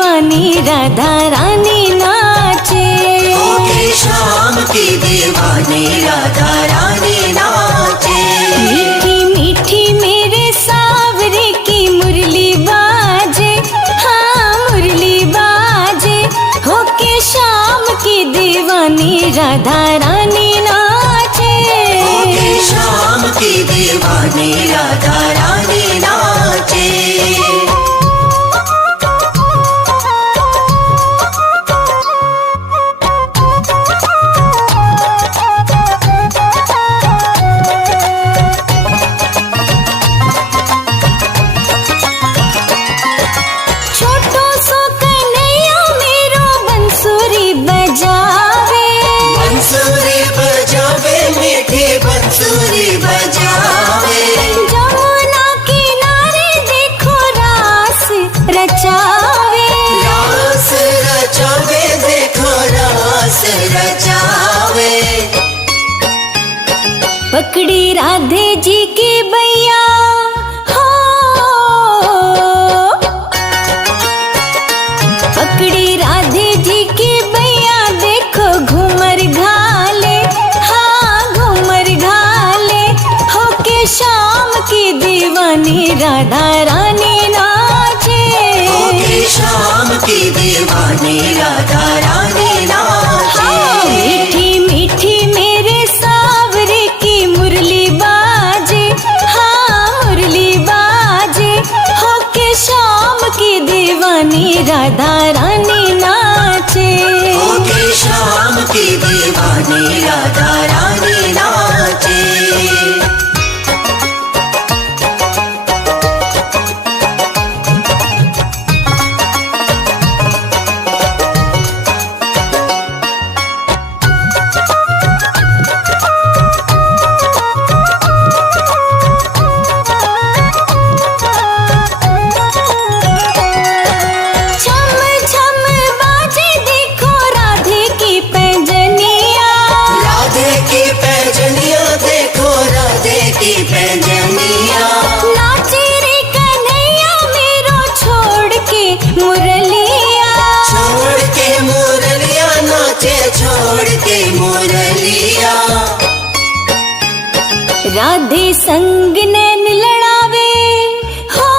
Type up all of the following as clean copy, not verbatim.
दीवानी राधा रानी नाचे। होके शाम की दीवानी राधा रानी नाचे। मीठी मीठी मेरे सावरे की मुरली बाजे, हाँ मुरली बाजे। होके शाम की दीवानी राधा रानी नाचे। होके शाम की दीवानी राधा रानी नाचे। बंसुरी बजावे जमुना किनारे देखो रास रचावे। रास रचावे देखो रास रचावे। पकड़ी राधे जी की बैया हो, पकड़ी राधे जी की बैया देखो घूमर घाले, हाँ घूमर घाले। होके शाम की दीवानी राधा रानी नाचे। होके शाम की दीवानी राधा रानी नाचे। मीठी मीठी मेरे सावरे की मुरली बाजे, हाँ मुरली बाजे। होके शाम की दीवानी राधा रानी नाचे। होके शाम की दीवानी राधा रानी नाचे। नाचे रे कन्हैया मेरो छोड़ के मुरलिया। छोड़ के मुरलिया नाचे छोड़ के मुरलिया। राधे संग नैन लड़ावे हो,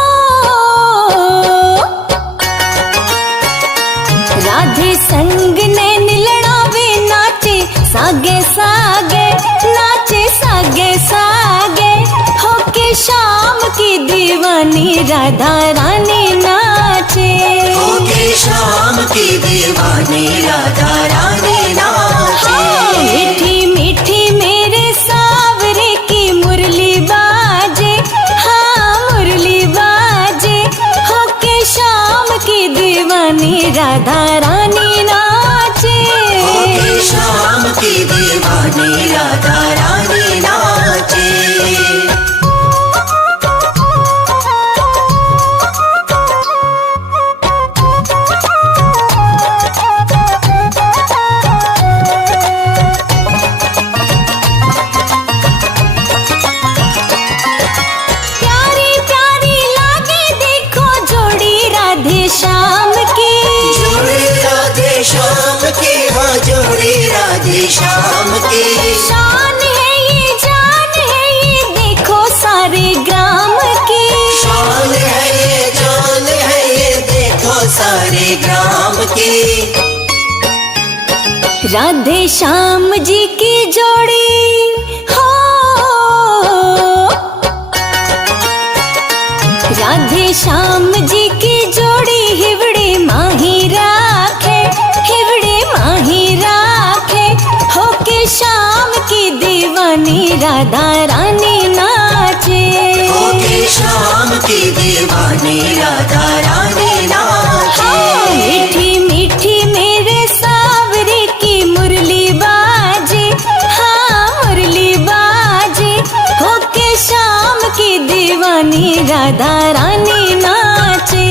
राधे संग नैन लड़ावे। नाचे सागे सागे, नाचे सागे सागे। होके शाम की दीवानी राधा रानी नाचे। होके शाम की दीवानी राधा रानी नाचे। मीठी मीठी मेरे सावरे की मुरली बाजे, हाँ मुरली बाजे। होके शाम की दीवानी राधा रानी नाचे। होके शाम की दीवानी राधा रानी नाचे। प्यारी प्यारी लागे देखो जोड़ी राधे श्याम की। जोड़ी राधे श्याम की, हाँ जोड़ी राधे श्याम की। शान है ये जान है ये देखो सारे ग्राम की। शान है ये जान है ये देखो सारे ग्राम की। राधे श्याम जी की जोड़ी हो, राधे श्याम जी की जोड़ी। हिवड़े माही राखे, हिवड़े माही राखे। होके शाम की दीवानी राधा रानी नाचे। होके शाम की दीवानी राधा रानी नाचे। मीठी मीठी मेरे सावरे की मुरली बाजे, हाँ मुरली बाजे। होके शाम की दीवानी राधा रानी नाचे।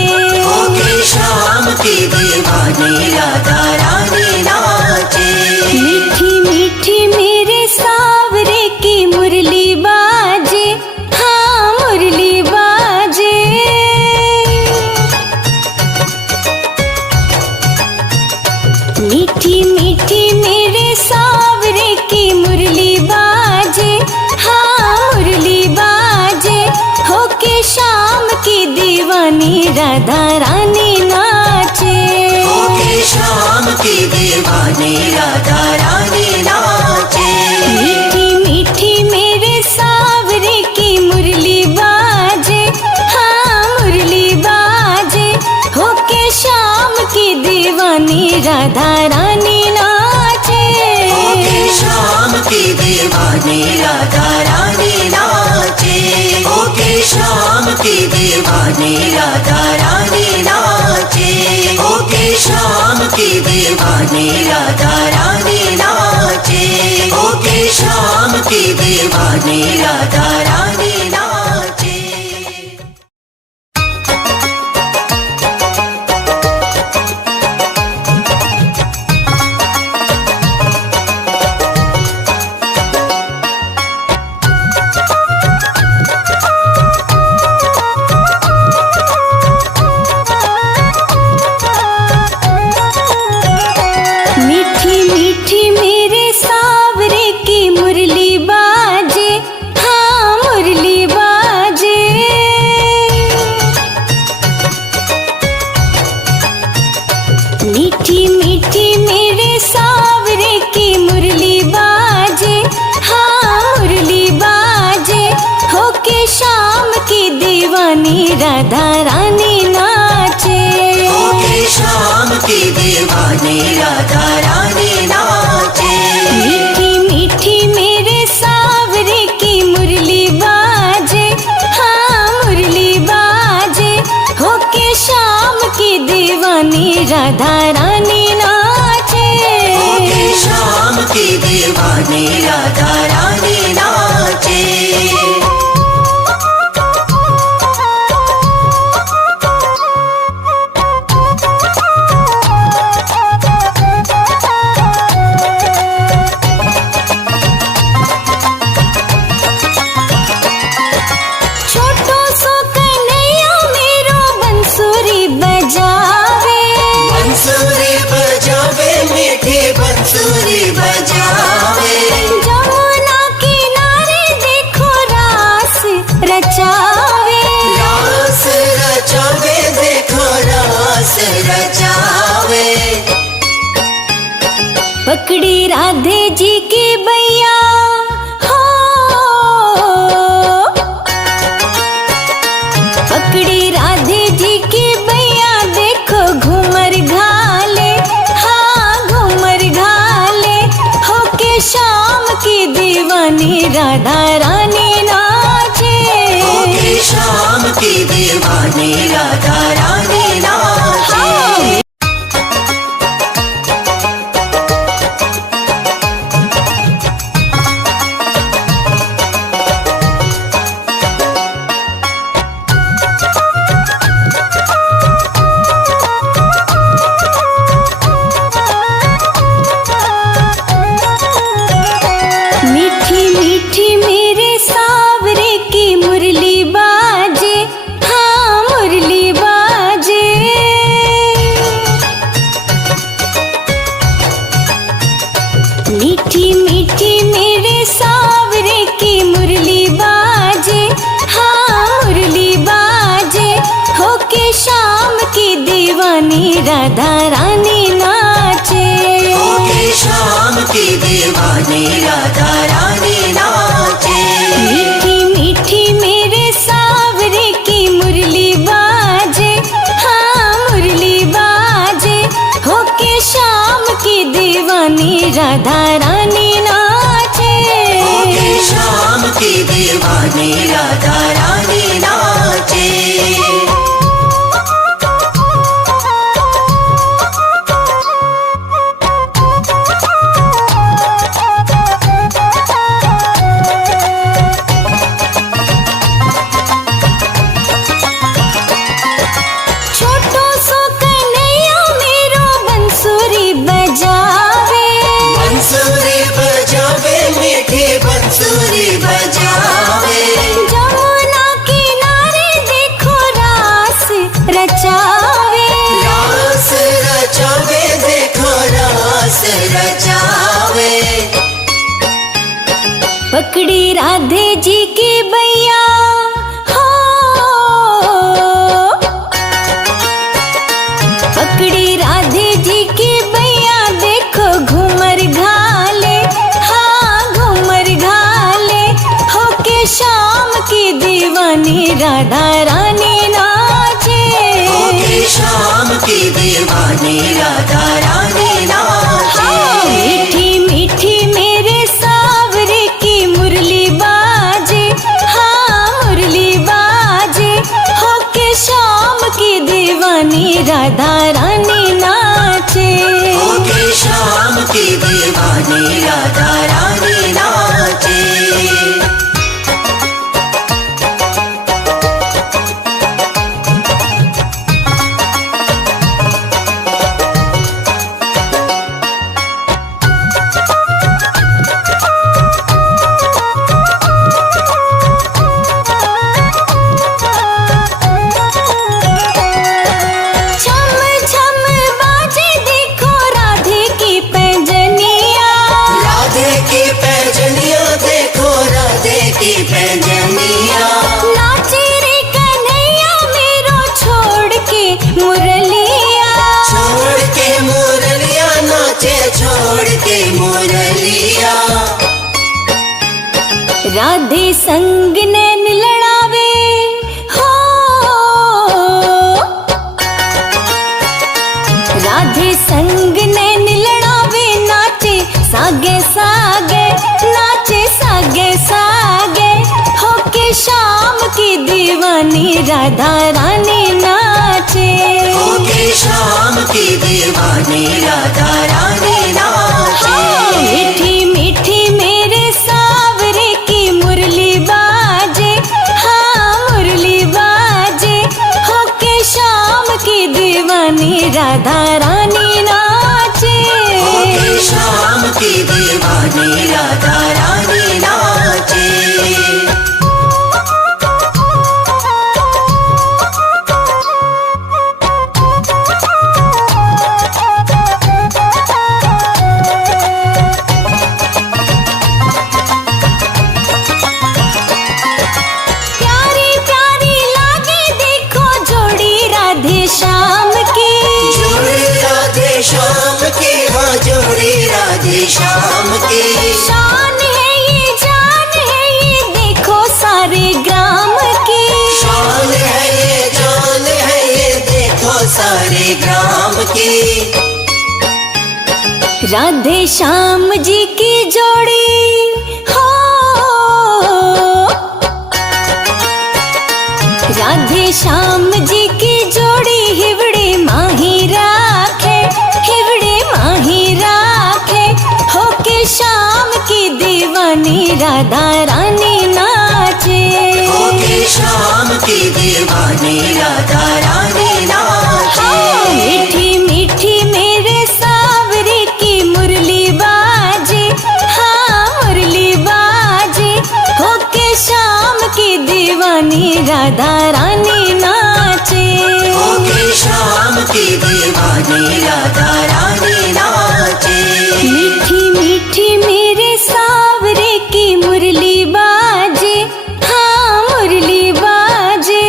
होके शाम की दीवानी राधा रानी नाचे। मीठी मीठी मेरे सावरे की मुरली बाजे, हाँ मुरली बाजे। मीठी मीठी मेरे सावरे की मुरली बाजे, हाँ मुरली बाजे, होके शाम की दीवानी राधा रानी नाचे। होके शाम की दीवानी राधा रानी नाचे। मीठी मीठी मेरे सावरे की मुरली बाजे, हाँ मुरली बाजे, होके शाम की दीवानी राधा रानी नाचे। होके शाम की दीवानी राधा रानी नाचे। होके शाम की दीवानी राधा रानी नाचे। होके शाम की दीवानी राधा रानी नाचे। होके शाम की दीवानी राधा रानी नाचे। मीठी मीठी मेरे सावरे की मुरली बाजे, हाँ मुरली बाजे। मीठी मीठी मेरे सावरे की मुरली बाजे, हाँ मुरली बाजे, होके शाम की दीवानी राधा रानी नाचे। होके शाम की दीवानी राधा रानी नाचे। मीठी मीठी मेरे सावरे की मुरली बाजे, हाँ मुरली बाजे, होके शाम की दीवानी राधा रानी नाचे। होके शाम की दीवानी राधा रानी नाचे। छोटो सो कन्हैया मेरो बंसुरी बजावे। बंसुरी बजावे मीठी बंसुरी बजावे। जमुना किनारे देखो रास रचावे। रास रचावे देखो रास रचावे। पकड़ी राधे जी की बैया हो, पकड़ी राधे जी की बैया, देखो घूमर घाले, हाँ घूमर घाले, होके शाम की दीवानी राधा रानी नाचे। होके शाम की दीवानी राधा रानी नाचे। मीठी मीठी मेरे सावरे की मुरली बाजे, हाँ मुरली बाजे। मीठी मीठी मेरे सावरे की मुरली बाजे, हाँ मुरली बाजे, होके शाम की दीवानी राधा रानी नाचे। होके शाम की दीवानी राधा रानी नाचे। मीठी मीठी मेरे सावरे की मुरली बाजे, हाँ मुरली बाजे, होके शाम की दीवानी राधा रानी नाचे। होके शाम की दीवानी राधा रानी नाचे। छोटो सो कन्हैया मेरो बंसुरी बजावे। बंसुरी बजावे मीठी बंसुरी बजावे। जो रचावे। पकड़ी राधे जी की बैया हो, पकड़ी राधे जी की बैया, देखो घूमर घाले, हाँ घूमर घाले, होके शाम की दीवानी राधा रानी नाचे। होके शाम की दीवानी राधा रानी नाचे। मीठी मीठी मेरे सावरे की मुरली बाजे, हाँ मुरली बाजे, होके शाम की दीवानी राधा रानी नाचे। होके शाम की दीवानी राधा रानी नाचे। नाचे रे कन्हैया मेरो छोड़ के मुरलिया, छोड़ के मुरलिया नाचे, छोड़ के मुरलिया। राधे संग नैन लड़ावे हो, राधे संग नैन लड़ावे, नाचे सागे सागे, नाचे सागे सागे, होके शाम की दीवानी राधा रानी नाचे। होके शाम की दीवानी राधा रानी नाचे। मीठी मीठी मेरे सावरे की मुरली बाजे, हाँ मुरली बाजे, होके शाम की दीवानी राधा रानी नाचे। होके शाम की दीवानी राधा रानी नाचे। प्यारी प्यारी लागे देखो जोड़ी राधे श्याम की, जोड़ी राधे श्याम की, हाँ जोड़ी राधे श्याम की। शान है ये जान है ये देखो सारे ग्राम की, शान है ये जान है ये देखो सारे ग्राम की। राधे श्याम जी की जोड़ी हो, राधे श्याम जी की जोड़ी, हिवड़े माही राखे, हिवड़े माही राखे, होके शाम की दीवानी राधा रानी नाचे। होके शाम की दीवानी राधा रानी नाचे। मीठी मीठी मेरे सावरे की मुरली बाजे, हाँ मुरली बाजे, होके शाम की दीवानी राधा रानी नाचे। होके शाम की दीवानी राधा रानी नाचे। मीठी मीठी मेरे सावरे की मुरली बाजे, हाँ मुरली बाजे।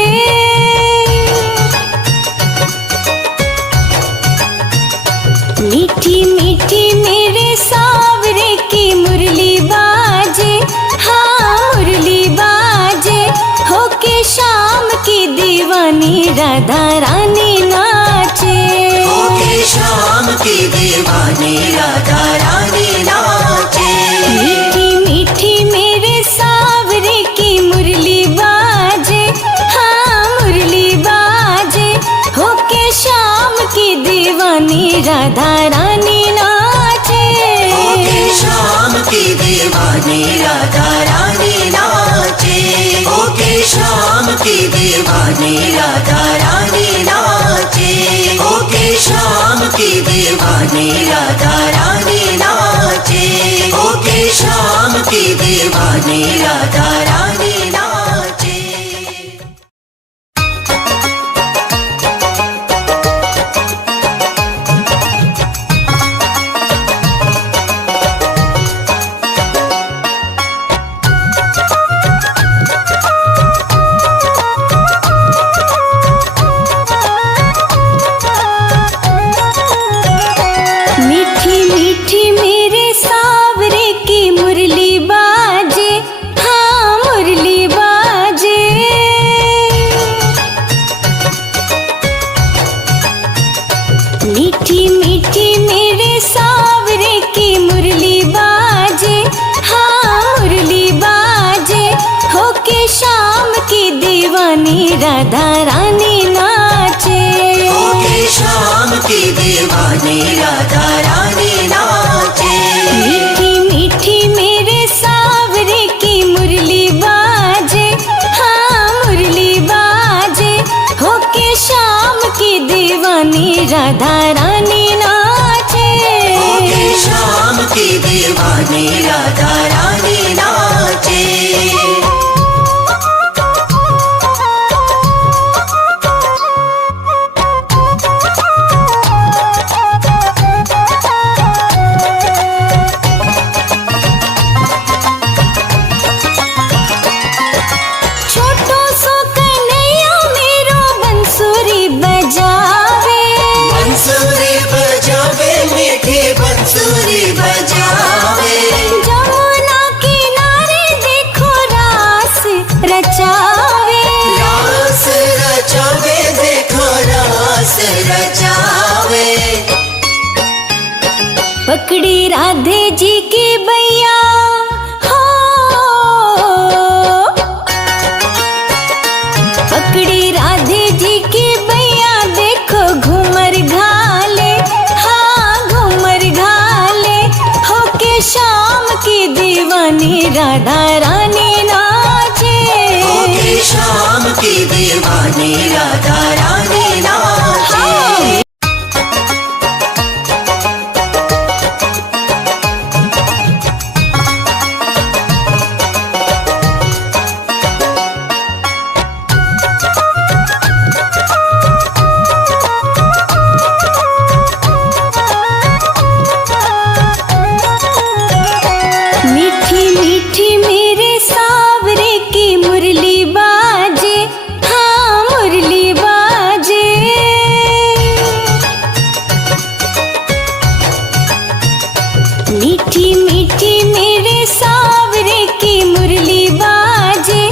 मीठी मीठी मेरे सावरे की मुरली बाजे, हाँ मुरली बाजे, होके शाम की दीवानी राधा रानी नाचे। होके शाम की दीवानी राधा रानी नाचे। मीठी मीठी मेरे सावरे की मुरली बाजे, हाँ मुरली बाजे, होके शाम की दीवानी राधा रानी नाचे। होके शाम की दीवानी राधा रानी नाचे। होके शाम की दीवानी राधा रानी नाचे। होके शाम की दीवानी राधा रानी नाचे। होके शाम की दीवानी राधा रानी नाचे। मीठी मेरे सावरे की मुरली बाजे, हाँ मुरली बाजे, होके शाम की दीवानी राधा रानी नाचे। होके शाम की दीवानी राधा रानी नाचे। मीठी मीठी मेरे सावरे की मुरली बाजे, हाँ मुरली बाजे, होके शाम की दीवानी राधा रानी नाचे। होके शाम की दीवानी राधा रानी नाचे। छोटो सो कन्हैया मेरो बंसुरी बजावे, बंसुरी बजावे मीठी बंसुरी बजावे। जमुना किनारे देखो रास रचावे, रास रचावे देखो रास रचावे। पकड़ी राधे जी की बैया हो, पकड़ी राधे जी की बैया देखो घूमर घाले, हाँ घूमर घाले, होके शाम की दीवानी राधा रानी नाचे। होके शाम की दीवानी राधा रानी नाचे। मीठी मीठी मेरे सावरे की मुरली बाजे, हाँ मुरली बाजे। मीठी मीठी मेरे सावरे की मुरली बाजे,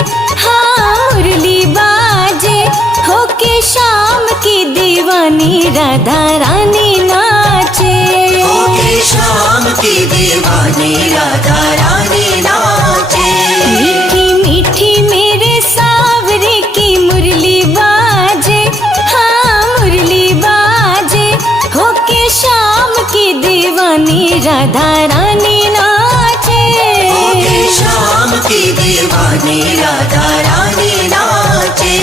हाँ मुरली बाजे, होके शाम की दीवानी राधा रानी नाचे। होके शाम की दीवानी राधा रानी नाचे। मीठी मीठी मेरे सावरे की मुरली बाजे, हाँ मुरली बाजे, होके शाम की दीवानी राधा रानी नाचे। होके शाम की दीवानी राधा रानी नाचे।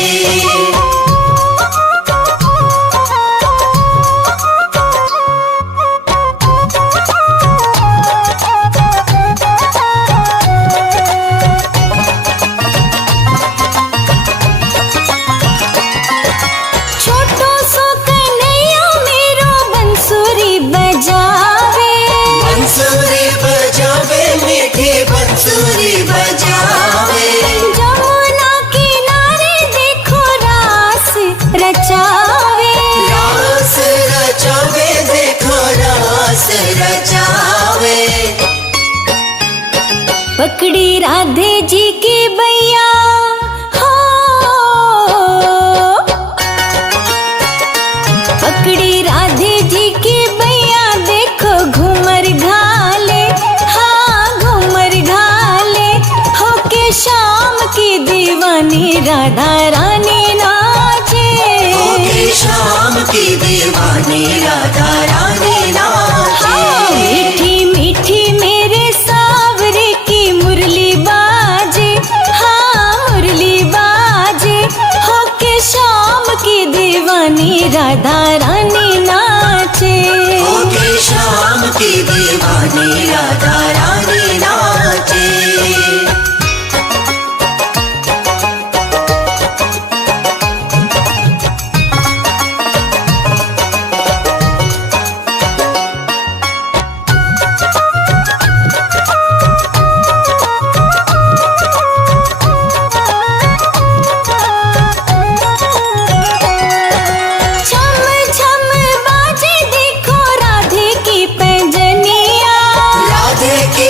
छोटो सो कन्हैया मेरो बंसुरी बजावे, बंसुरी बजावे मीठी बंसुरी बजावे। जमुना किनारे देखो रास रचावे, रास रचावे देखो रास रचावे। पकड़ी राधे जी की बैया हो, पकड़ी राधे जी की बैया देखो घूमर घाले, हाँ घूमर घाले, होके शाम की दीवानी राधा रानी नाचे। होके शाम की दीवानी राधा रानी नाचे। मीठी मीठी मेरे सावरे की मुरली बाजे, हाँ मुरली बाजे, होके शाम की दीवानी राधा रानी नाचे। होके शाम की दीवानी राधा रानी नाचे। छम छम बाजे देखो राधे की पैंजनिया, राधे की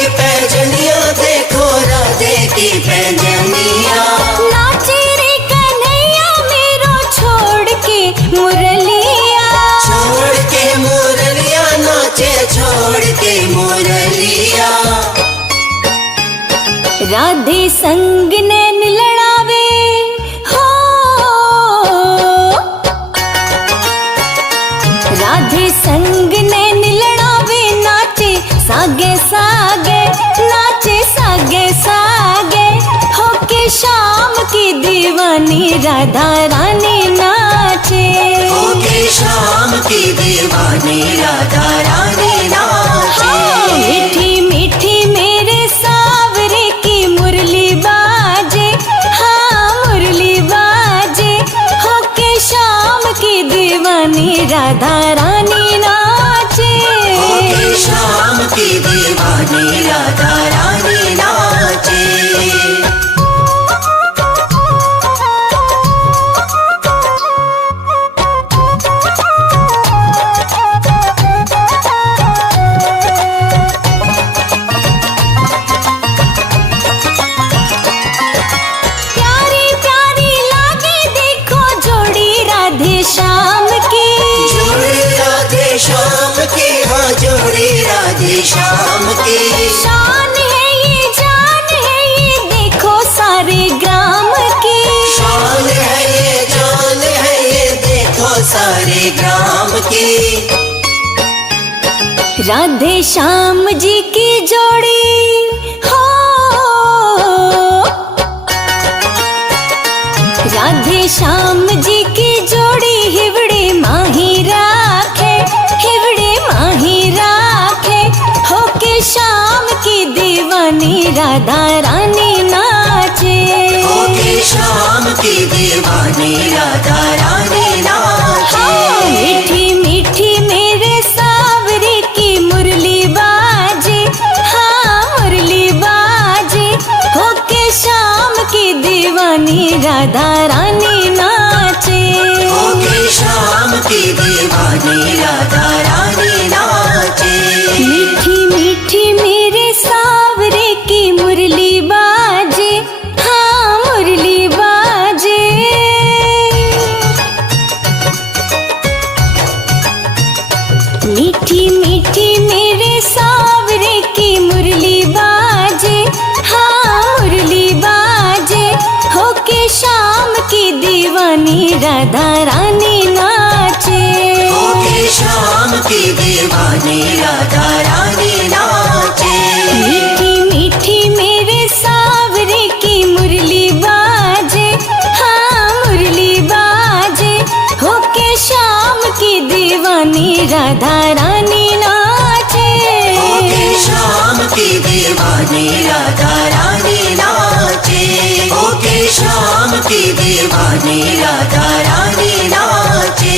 मुरलिया। राधे संग नैन लड़ावे हो, राधे संग नैन लड़ावे, नाचे सागे सागे, नाचे सागे सागे, होके शाम की दीवानी राधा रानी नाचे, होके शाम की दीवानी राधा रानी नाचे। मीठी मीठी मेरे सावरे की मुरली बाजे, हाँ मुरली बाजे, होके शाम की दीवानी राधा रानी नाचे, होके शाम की दीवानी राधा रानी नाचे। प्यारी प्यारी लागे देखो जोड़ी राधे श्याम की, जोड़ी राधे श्याम की, हाँ जोड़ी राधे श्याम की। शान है ये जान है ये देखो सारे ग्राम की, शान है ये जान है ये देखो सारे ग्राम की। राधे श्याम जी की जोड़ी हो, राधे श्याम जी की जोड़ी हिवड़े माही राखे, हिवड़े माही राखे, होके शाम की दीवानी राधा रानी नाचे, होके शाम की दीवानी राधा रानी नाचे। मीठी मीठी मेरे सावरे की मुरली बाजे, हाँ मुरली बाजे, होके शाम की दीवानी राधा रानी नाचे, होके शाम की दीवानी राधा रानी नाचे। मीठी मीठी मेरे सावरे की मुरली बाजे, हाँ मुरली बाजे। मीठी मीठी मेरे सावरे की मुरली बाजे, हाँ मुरली बाजे, होके शाम की दीवानी राधा रानी नाचे, होके शाम की दीवानी राधा रानी नाचे। मीठी मीठी मेरे सावरे की मुरली बाजे, हाँ मुरली बाजे, होके शाम की दीवानी राधा रानी नाचे, होके शाम की दीवानी राधा रानी नाचे। होके शाम की दीवानी राधा रानी नाचे।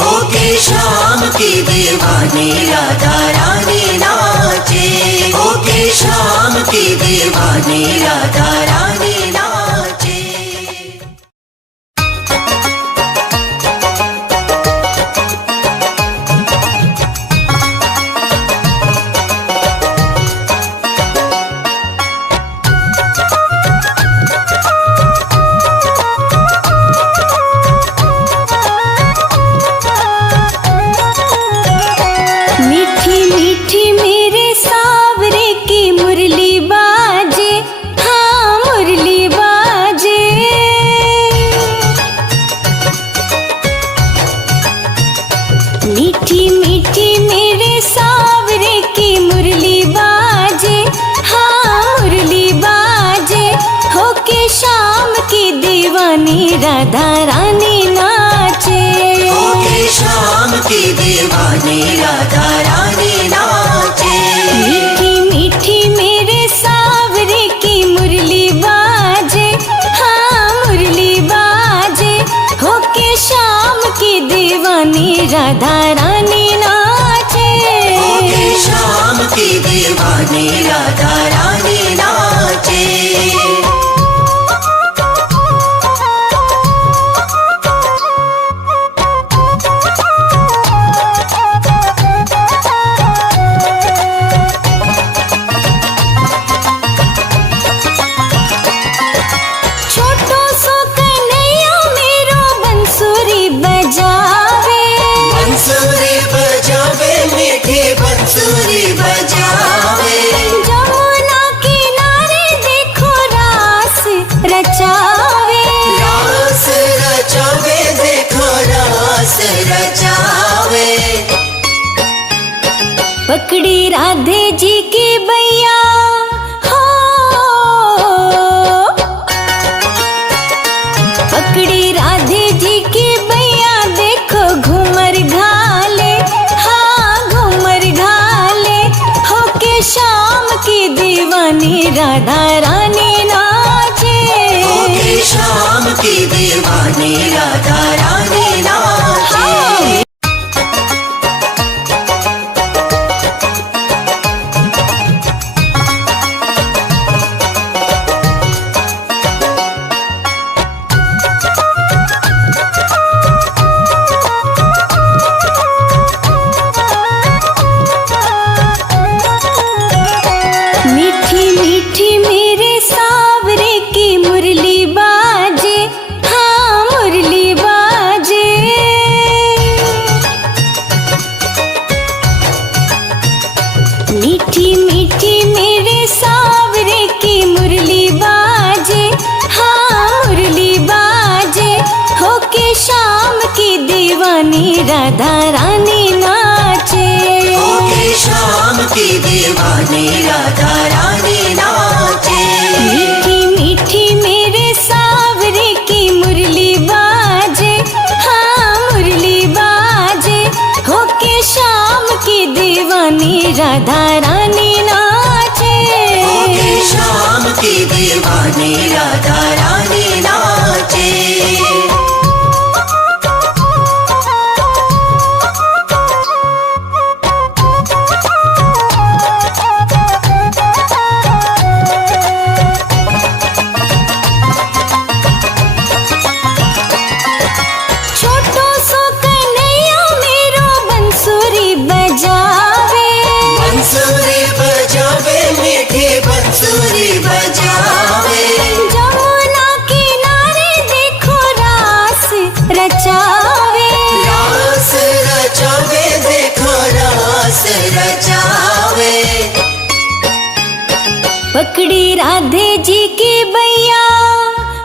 होके शाम की दीवानी राधा रानी नाचे। होके शाम की दीवानी राधा रानी नाचे। मीठी मीठी मेरे सावरे की मुरली बाजे, हाँ मुरली बाजे, मीठी मीठी मेरे सावरे की मुरली बाजे, हाँ मुरली बाजे, होके शाम की दीवानी राधा रानी नाचे, होके शाम की दीवानी राधा रानी नाचे। मीठी मीठी मेरे सावरे की मुरली बाजे, हाँ मुरली बाजे, होके शाम की दीवानी राधा रानी नाचे, होके शाम की दीवानी राधा रानी नाचे। मीठी बंसुरी बजावे। जमुना किनारे देखो रास रचावे। रास रचावे देखो रास रचावे। पकड़ी राधे जी की बैया हो, पकड़ी राधे जी की बैया देखो घूमर घाले, हाँ घूमर घाले। होके शाम की दीवानी राधा रानी नाचे। होके शाम की दीवानी राधा रानी नाचे। मीठी मीठी मेरे सावरे की मुरली बाजे, हाँ मुरली बाजे। मीठी मीठी मेरे सावरे की मुरली बाजे, हाँ मुरली बाजे। होके शाम की दीवानी राधा रानी नाचे। होके शाम की दीवानी राधा रानी नाचे। मीठी मीठी मेरे सावरे की मुरली बाजे, हाँ मुरली बाजे। होके शाम की दीवानी राधा रानी नाचे। होके शाम की दीवानी राधा रानी नाचे। छोटो सो कन्हैया मेरो बंसुरी बजावे। बंसुरी बजावे मीठी बंसुरी बजावे। जमुना किनारे देखो रास रचावे। रास रचावे देखो रास रचावे। पकड़ी राधे जी की बैया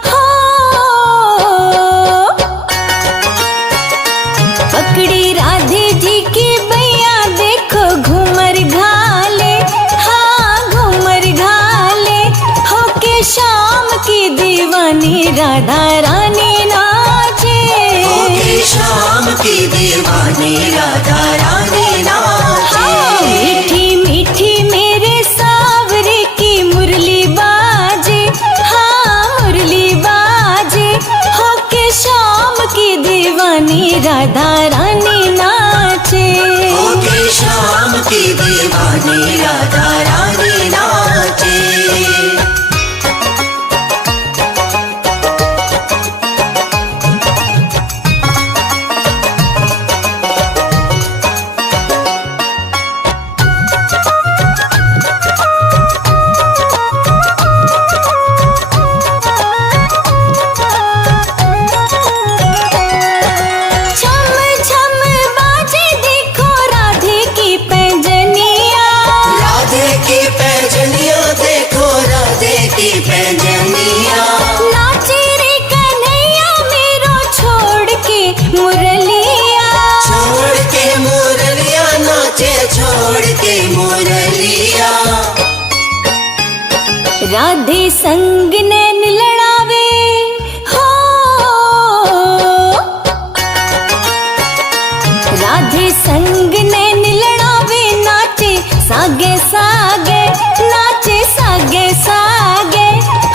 हो, पकड़ी राधे जी की बैया देखो घूमर घाले, हाँ घूमर घाले। होके शाम की दीवानी राधा रानी नाचे। होके शाम की दीवानी राधा रानी नाचे। मीठी मीठी मेरे सावरे की मुरली बाजे, हाँ मुरली बाजे। होके शाम की दीवानी राधा रानी नाचे। होके शाम की दीवानी राधा रानी नाचे। छम छम बाजे देखो राधे की पैंजनिया। राधे की पैजनिया देखो राधे की पैजनिया। नाचे रे कन्हैया मेरो छोड़ के मुरलिया। छोड़ के मुरलिया नाचे छोड़ के मुरलिया। राधे संग नैन लड़ावे हो, राधे संग नैन लड़ावे। नाचे सागे सागे, नाचे सागे सागे।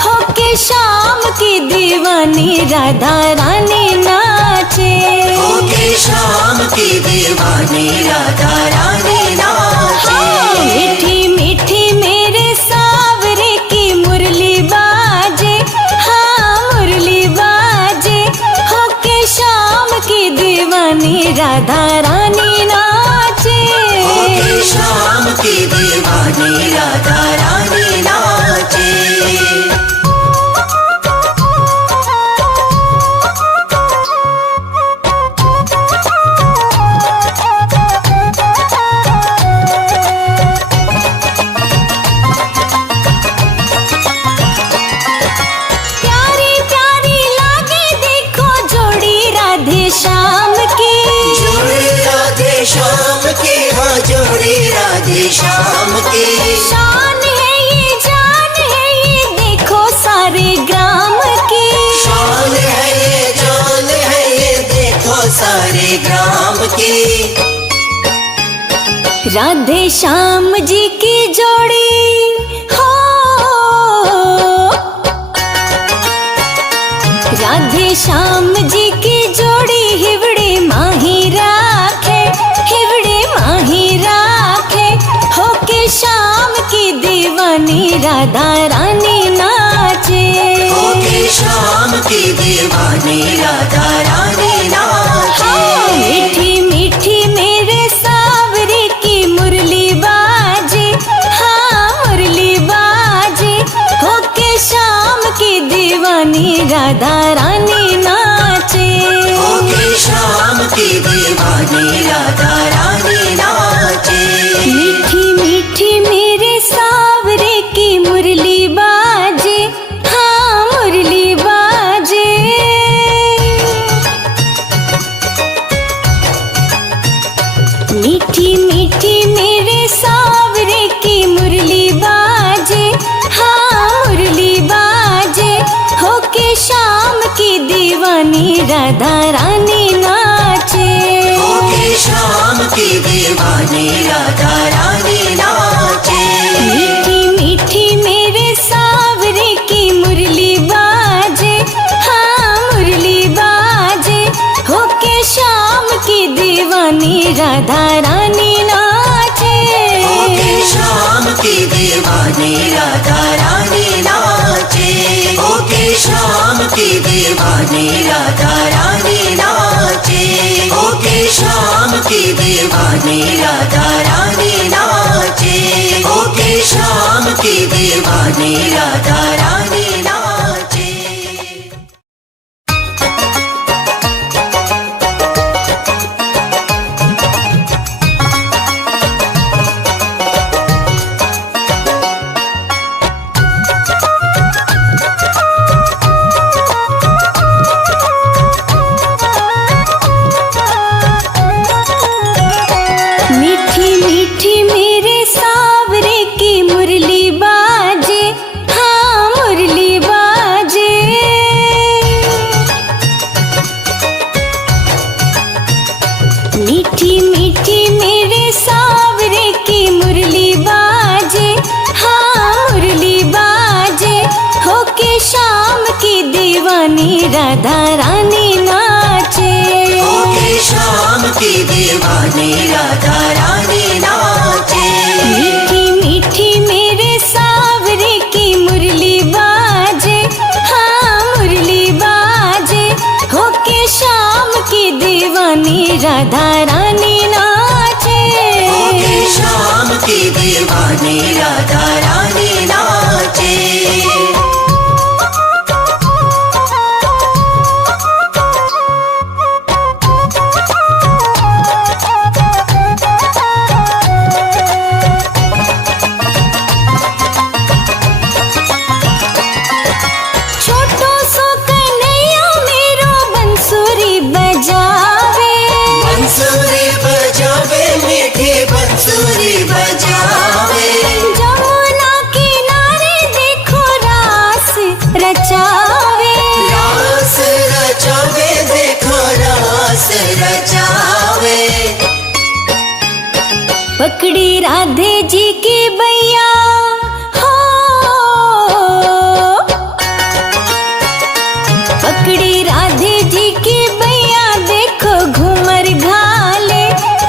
होके शाम की दीवानी राधा रानी नाचे। होके शाम की दीवानी राधा रानी नाचे। मीठी मीठी मेरे सावरे की मुरली बाजे, हाँ मुरली बाजे। होके शाम की दीवानी राधा रानी नाचे। होके शाम की दीवानी राधा रानी नाचे। की। राधे श्याम जी की जोड़ी हो, राधे श्याम जी की जोड़ी हिवड़े माही राखे, हिवड़े माही राखे। होके श्याम की दीवानी राधा रानी नाचे, होके श्याम की दीवानी राधा रानी नाचे। मीठी मीठी मेरे सावरे की मुरली बाजे, हाँ मुरली बाजे। होके श्याम की दीवानी राधा रानी नाचे, होके श्याम की दीवानी राधा रानी नाचे। मीठी मीठी मेरे सावरे की मुरली बाजे, हाँ मुरली बाजे। मीठी मीठी मेरे सावरे की मुरली बाजे, हाँ मुरली बाजे। होके श्याम की दीवानी राधा रानी नाचे, होके श्याम की दीवानी राधा रानी नाचे। मीठी मीठी मेरे सावरे की मुरली बाजे, हाँ मुरली बाजे। होके श्याम की दीवानी राधा रानी नाचे, होके श्याम की दीवानी राधा रानी नाचे। होके श्याम की दीवानी राधा रानी नाचे। होके श्याम की दीवानी राधा रानी नाचे। होके श्याम की दीवानी राधा रानी नाचे। मीठी मीठी मेरे सावरे की मुरली बाजे, हाँ मुरली बाजे। मीठी मीठी मेरे सावरे की मुरली बाजे, हाँ मुरली बाजे। होके श्याम की दीवानी राधा रानी नाचे, होके श्याम की दीवानी राधा रानी नाचे। मीठी मीठी मेरे सावरे की मुरली बाजे, हाँ मुरली बाजे। होके श्याम की दीवानी राधा रानी नाचे, होके श्याम की दीवानी राधा रानी नाचे। छोटो सो कन्हैया मेरो बंसुरी बजावे, बंसुरी बजावे मीठी बंसुरी बजावे। जमुना किनारे देखो रास रचावे, रास रचावे देखो रास रचावे। पकड़ी राधे जी की बैया हो, पकड़ी राधे जी की बैया। देखो घूमर घाले,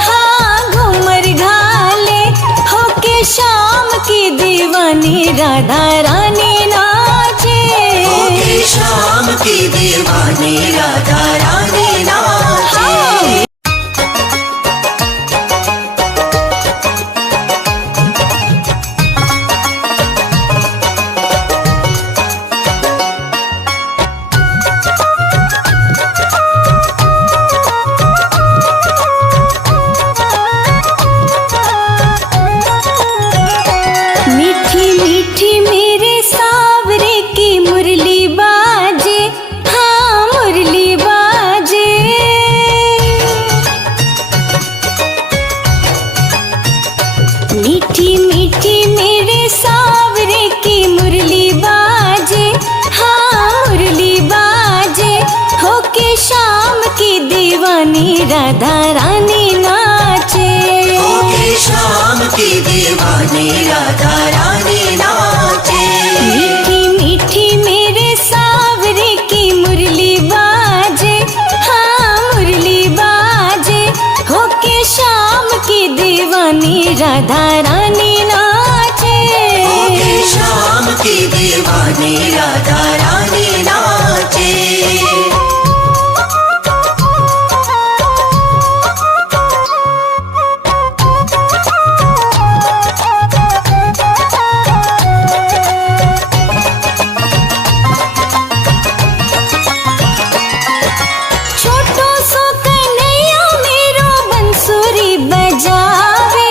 हाँ घूमर घाले। होके श्याम की दीवानी राधा रानी नाचे, होके श्याम की दीवानी राधा रानी नाचे। मीठी मीठी मेरे सावरे की मुरली बाजे, हाँ मुरली बाजे। मीठी मीठी मेरे सावरे की मुरली बाजे, हाँ मुरली बाजे। होके श्याम की दी दीवानी राधा रानी नाचे। होके शाम की दीवानी राधा रानी नाचे। मीठी मीठी मेरे सावरे की मुरली बाजे, हाँ मुरली बाजे। होके शाम की दीवानी राधा रानी नाचे। होके शाम की दीवानी राधा रानी नाचे। छोटो सो कन्हैया मेरो बंसुरी बजावे।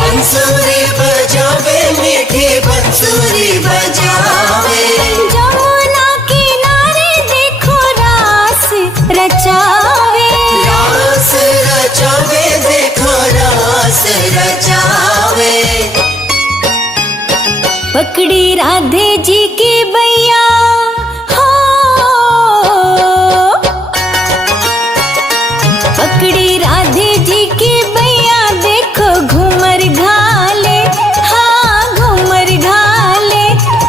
बंसुरी बजावे मीठी बंसुरी बजावे। जमुना किनारे देखो रास रचावे। रास रचावे देखो रास रचावे। पकड़ी राधे जी की बैया हो, पकड़ी राधे जी की बैया देखो घूमर घाले, हाँ घूमर घाले।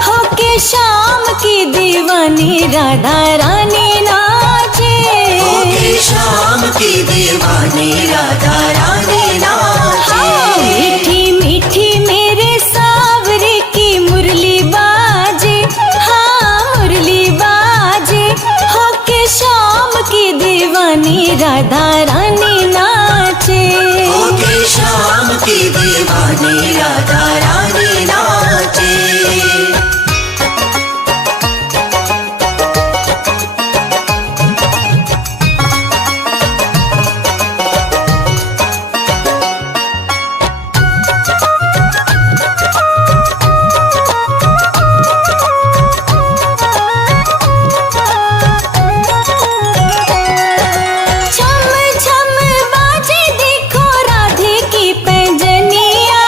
होके शाम की दीवानी राधा रानी नाचे। होके शाम की दीवानी राधा रानी नाचे। मीठी मीठी मेरे सावरे की मुरली बाजे, हाँ मुरली बाजे। होके शाम की दीवानी राधा रानी नाचे। होके शाम की दीवानी राधा रानी नाचे। छम छम बाजे देखो राधे की पैंजनिया।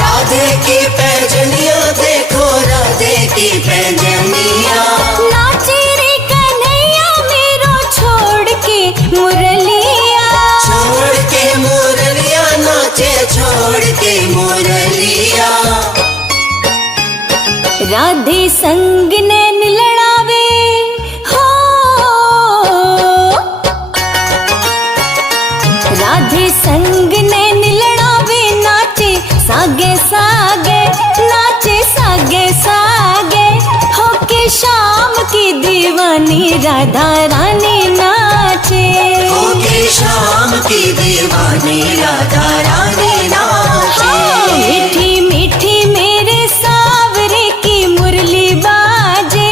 राधे की पैजनिया देखो राधे की पैजनिया। नाचे रे कन्हैया मेरो छोड़ के मुरलिया। छोड़ के मुरलिया नाचे छोड़ के मुरलिया। राधे संग नैन लड़ावे हो, राधे संग नैन लड़ावे। नाचे सागे सागे, नाचे सागे सागे। होके शाम की दीवानी राधा रानी नाचे। होके शाम की दीवानी राधा रानी नाचे। मीठी मीठी मेरे सावरे की मुरली बाजे,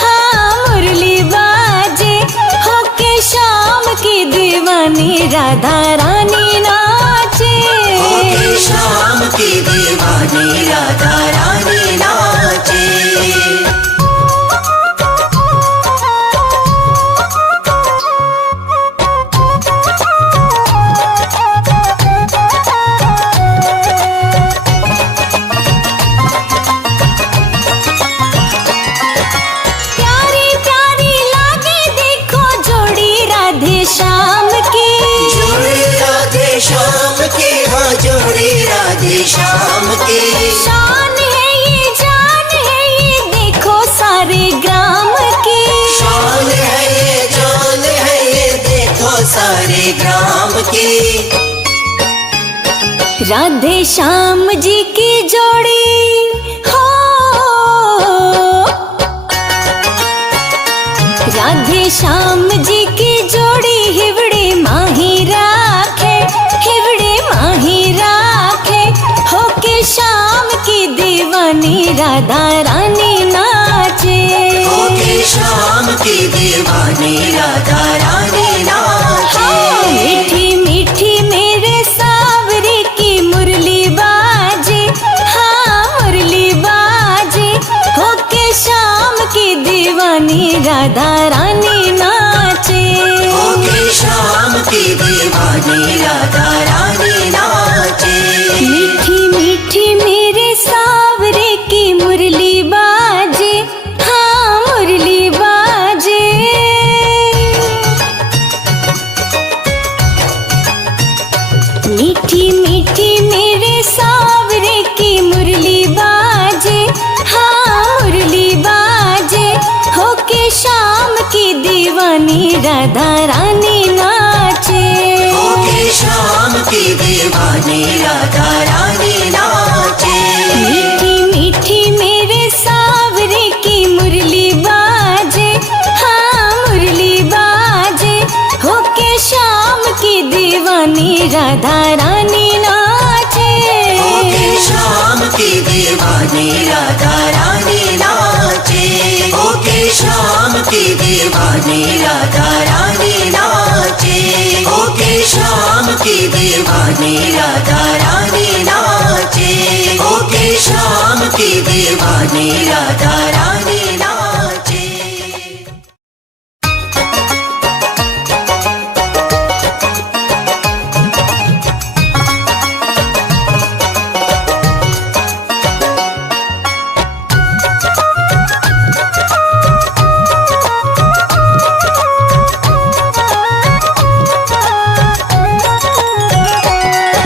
हाँ मुरली बाजे। होके शाम की दीवानी राधा रानी नाचे। होके शाम की दीवानी राधा रानी नाचे। प्यारी प्यारी लागे देखो जोड़ी राधे श्याम की। जोड़ी राधे श्याम की, हाँ जोड़ी राधे श्याम की। शान है ये जान है ये देखो सारे ग्राम की। शान है ये जान है ये देखो सारे ग्राम की। राधे श्याम जी की जोड़ी हो, राधे श्याम जी की जोड़ी हिवड़े माही राखे, हिवड़े माही राखे। होके शाम की दीवानी राधा रानी नाचे। होके शाम की दीवानी राधा रानी नाचे। मीठी मीठी मेरे सावरे की मुरली बाजे, हाँ मुरली बाजे। होके शाम की दीवानी राधा रानी नाचे। होके शाम की दीवानी राधा रानी नाचे। मीठी मीठी मेरे सावरे की मुरली बाजे, हाँ मुरली बाजे। की दीवानी राधा रानी नाचे। होके शाम की दीवानी राधा रानी नाचे। मीठी मीठी मेरे सावरे की मुरली बाजे, हाँ मुरली बाजे। होके शाम की दीवानी राधा रानी नाचे। होके शाम की दीवानी राधा रानी नाचे। होके शाम की दीवानी राधा रानी नाचे। होके शाम की दीवानी राधा रानी नाचे। होके शाम की दीवानी राधा रानी नाचे।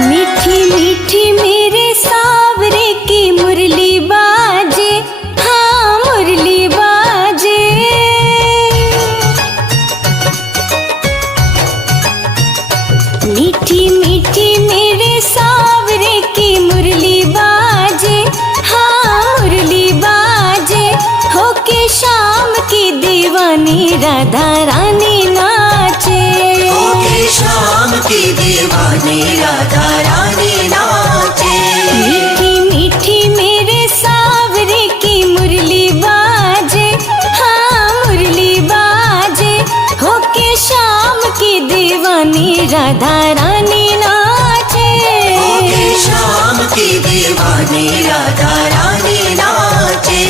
मीठी मीठी मेरे सावरे की मुरली बाजे, हाँ मुरली बाजे। मीठी मीठी मेरे सावरे की मुरली बाजे, हाँ मुरली बाजे। होके शाम की दीवानी राधा रानी नाचे। होके शाम की दीवानी राधा रानी नाचे। मीठी मीठी मेरे सावरे की मुरली बाजे, हाँ मुरली बाजे। होके शाम की दीवानी राधा रानी नाचे। होके शाम की दीवानी राधा रानी नाचे।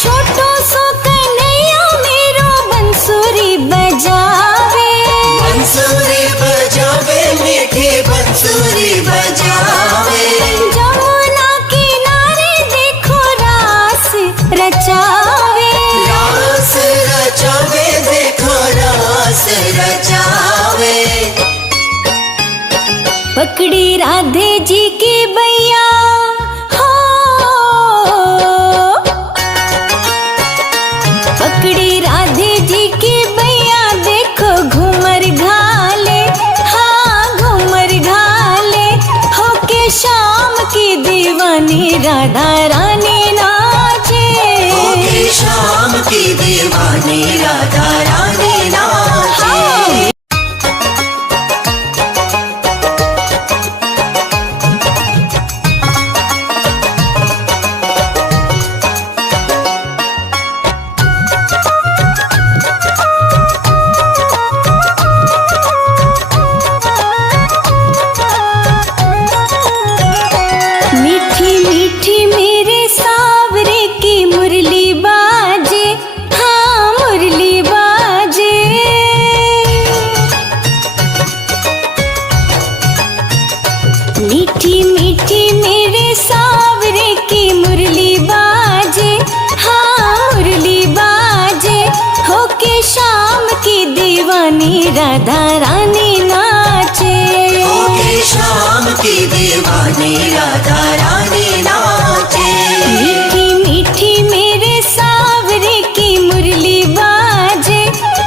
छोटो सो कन्हैया मेरो बंसुरी बजावे। बंसुरी बजावे मीठी बंसुरी बजावे। जमुना किनारे देखो रास रचावे। रास रचावे देखो रास रचावे। पकड़ी राधे जी की बैया हो, पकड़ी राधे जी की बैया देखो घूमर घाले, हाँ घूमर घाले। होके शाम की दीवानी राधा रानी नाचे। होके शाम की दीवानी राधा रानी नाचे। मीठी मीठी मेरे सावरे की मुरली बाजे, हाँ मुरली बाजे। मीठी मीठी मेरे सावरे की मुरली बाजे, हाँ मुरली बाजे। होके शाम की दीवानी राधा रानी नाचे। होके शाम की दीवानी राधा रानी नाचे। मीठी मीठी मेरे सावरे की मुरली बाजे,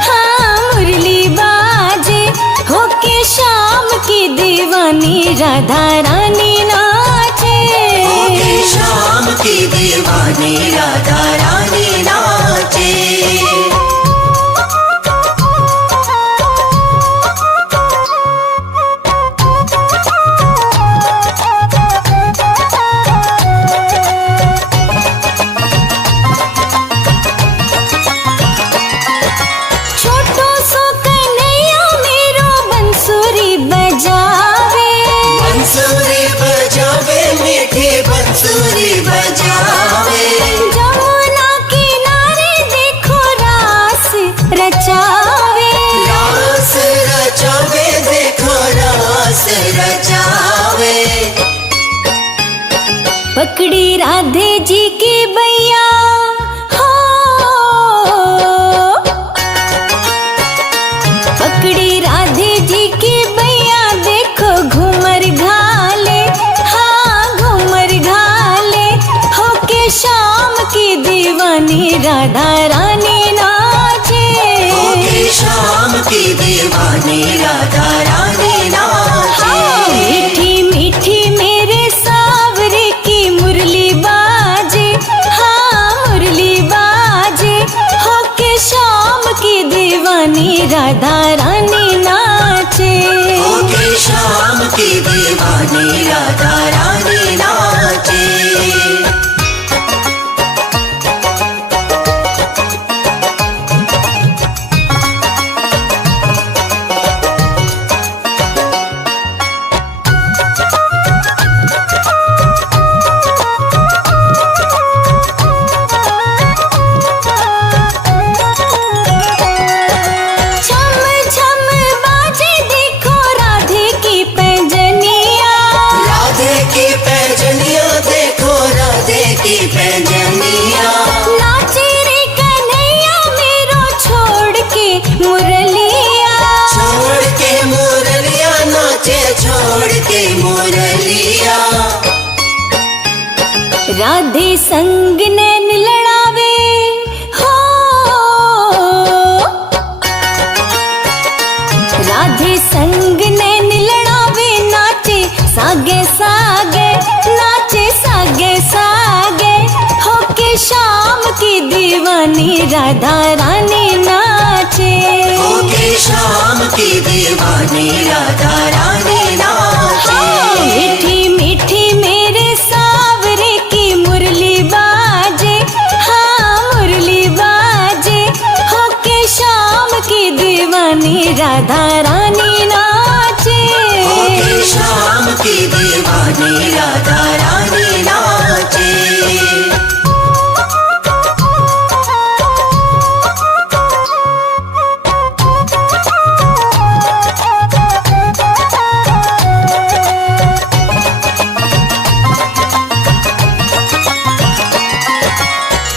हाँ मुरली बाजे। होके शाम की दीवानी राधा रानी नाचे। होके शाम की दीवानी राधा रानी नाचे। छोटो सो कन्हैया मेरो बंसुरी बजावे। बंसुरी बजावे मीठी बंसुरी बजावे। जमुना किनारे देखो रास रचावे। रास रचावे देखो रास रचावे। पकड़ी राधे जी की बैया हो, राधा रानी नाचे। होके शाम की दीवानी राधा रानी नाचे। हाँ, मीठी मीठी मेरे सावरे की मुरली बाजे। हाँ, मुरली बाजे। होके शाम की दीवानी राधा रानी नाचे। होके शाम की दीवानी राधा रानी नाचे। छम छम बाजे देखो राधे की पैंजनिया। राधे की पैजनिया देखो राधे की पैजनिया। नाचे रे कन्हैया मेरो छोड़ के मुरलिया। छोड़ के मुरलिया नाचे छोड़ के मुरलिया। राधे संग नैन लड़ावे हो। राधे संग नैन लड़ावे नाचे सागे सागे। नाचे सागे सागे। होके शाम की दीवानी राधा रानी नाचे। होके शाम की दीवानी राधा रानी नाचे। हाँ, मीठी मीठी मेरे सावरे की मुरली बाजे। हाँ, मुरली बाजे। होके शाम की दीवानी राधा रानी नाचे। होके शाम की दीवानी राधा रानी नाचे।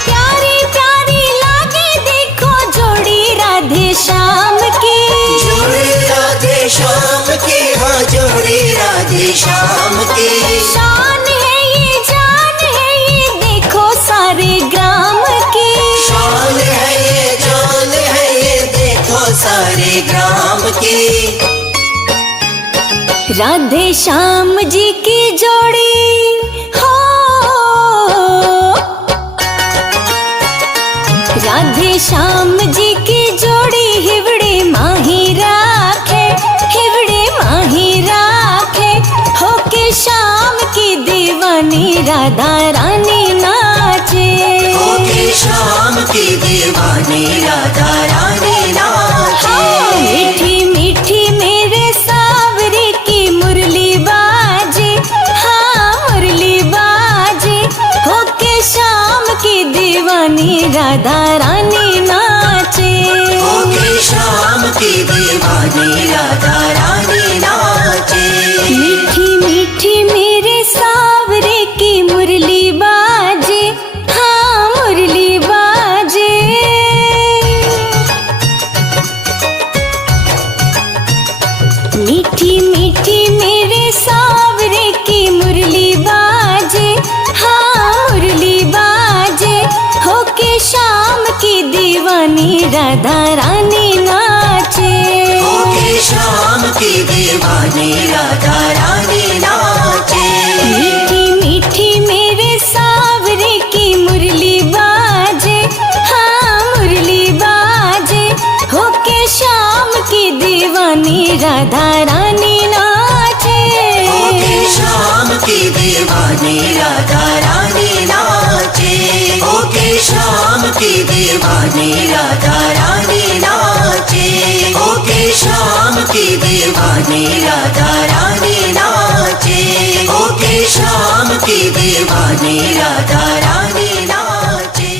प्यारी प्यारी लागे देखो जोड़ी राधे श्याम की। जोड़ी राधे श्याम की। हाँ, जोड़ी राधे श्याम की। शान है ये जान है ये देखो सारे ग्राम की। शान है ये जान है ये देखो सारे ग्राम की। राधे श्याम जी की जोड़ी हो। राधे श्याम जी की जोड़ी हिवड़े माही राखे। हिवड़े माही राखे। होके शाम की दीवानी राधा रानी नाचे। होके शाम की दीवानी राधा रानी नाचे। हाँ, मीठी मीठी मेरे सावरे की मुरली बाजे। हाँ, मुरली बाजे। होके शाम की दीवानी राधा रानी नाचे। होके शाम की दीवानी राधा रानी नाचे। मीठी मीठी मेरे सावरे की मुरली बाजे। हाँ, मुरली बाजे। मीठी मीठी मेरे सावरे की मुरली बाजे। हाँ, मुरली बाजे। होके शाम की दीवानी राधा रानी नाचे। होके शाम की दीवानी राधा रानी नाचे। मीठी मीठी मेरे सावरे की मुरली बाजे। हाँ, मुरली बाजे। होके शाम की दीवानी राधा रानी नाचे। होके शाम की दीवानी राधा रानी नाचे। होके शाम की दीवानी राधा रानी नाचे। होके शाम की दीवानी राधा रानी नाचे। होके शाम की दीवानी राधा रानी नाचे।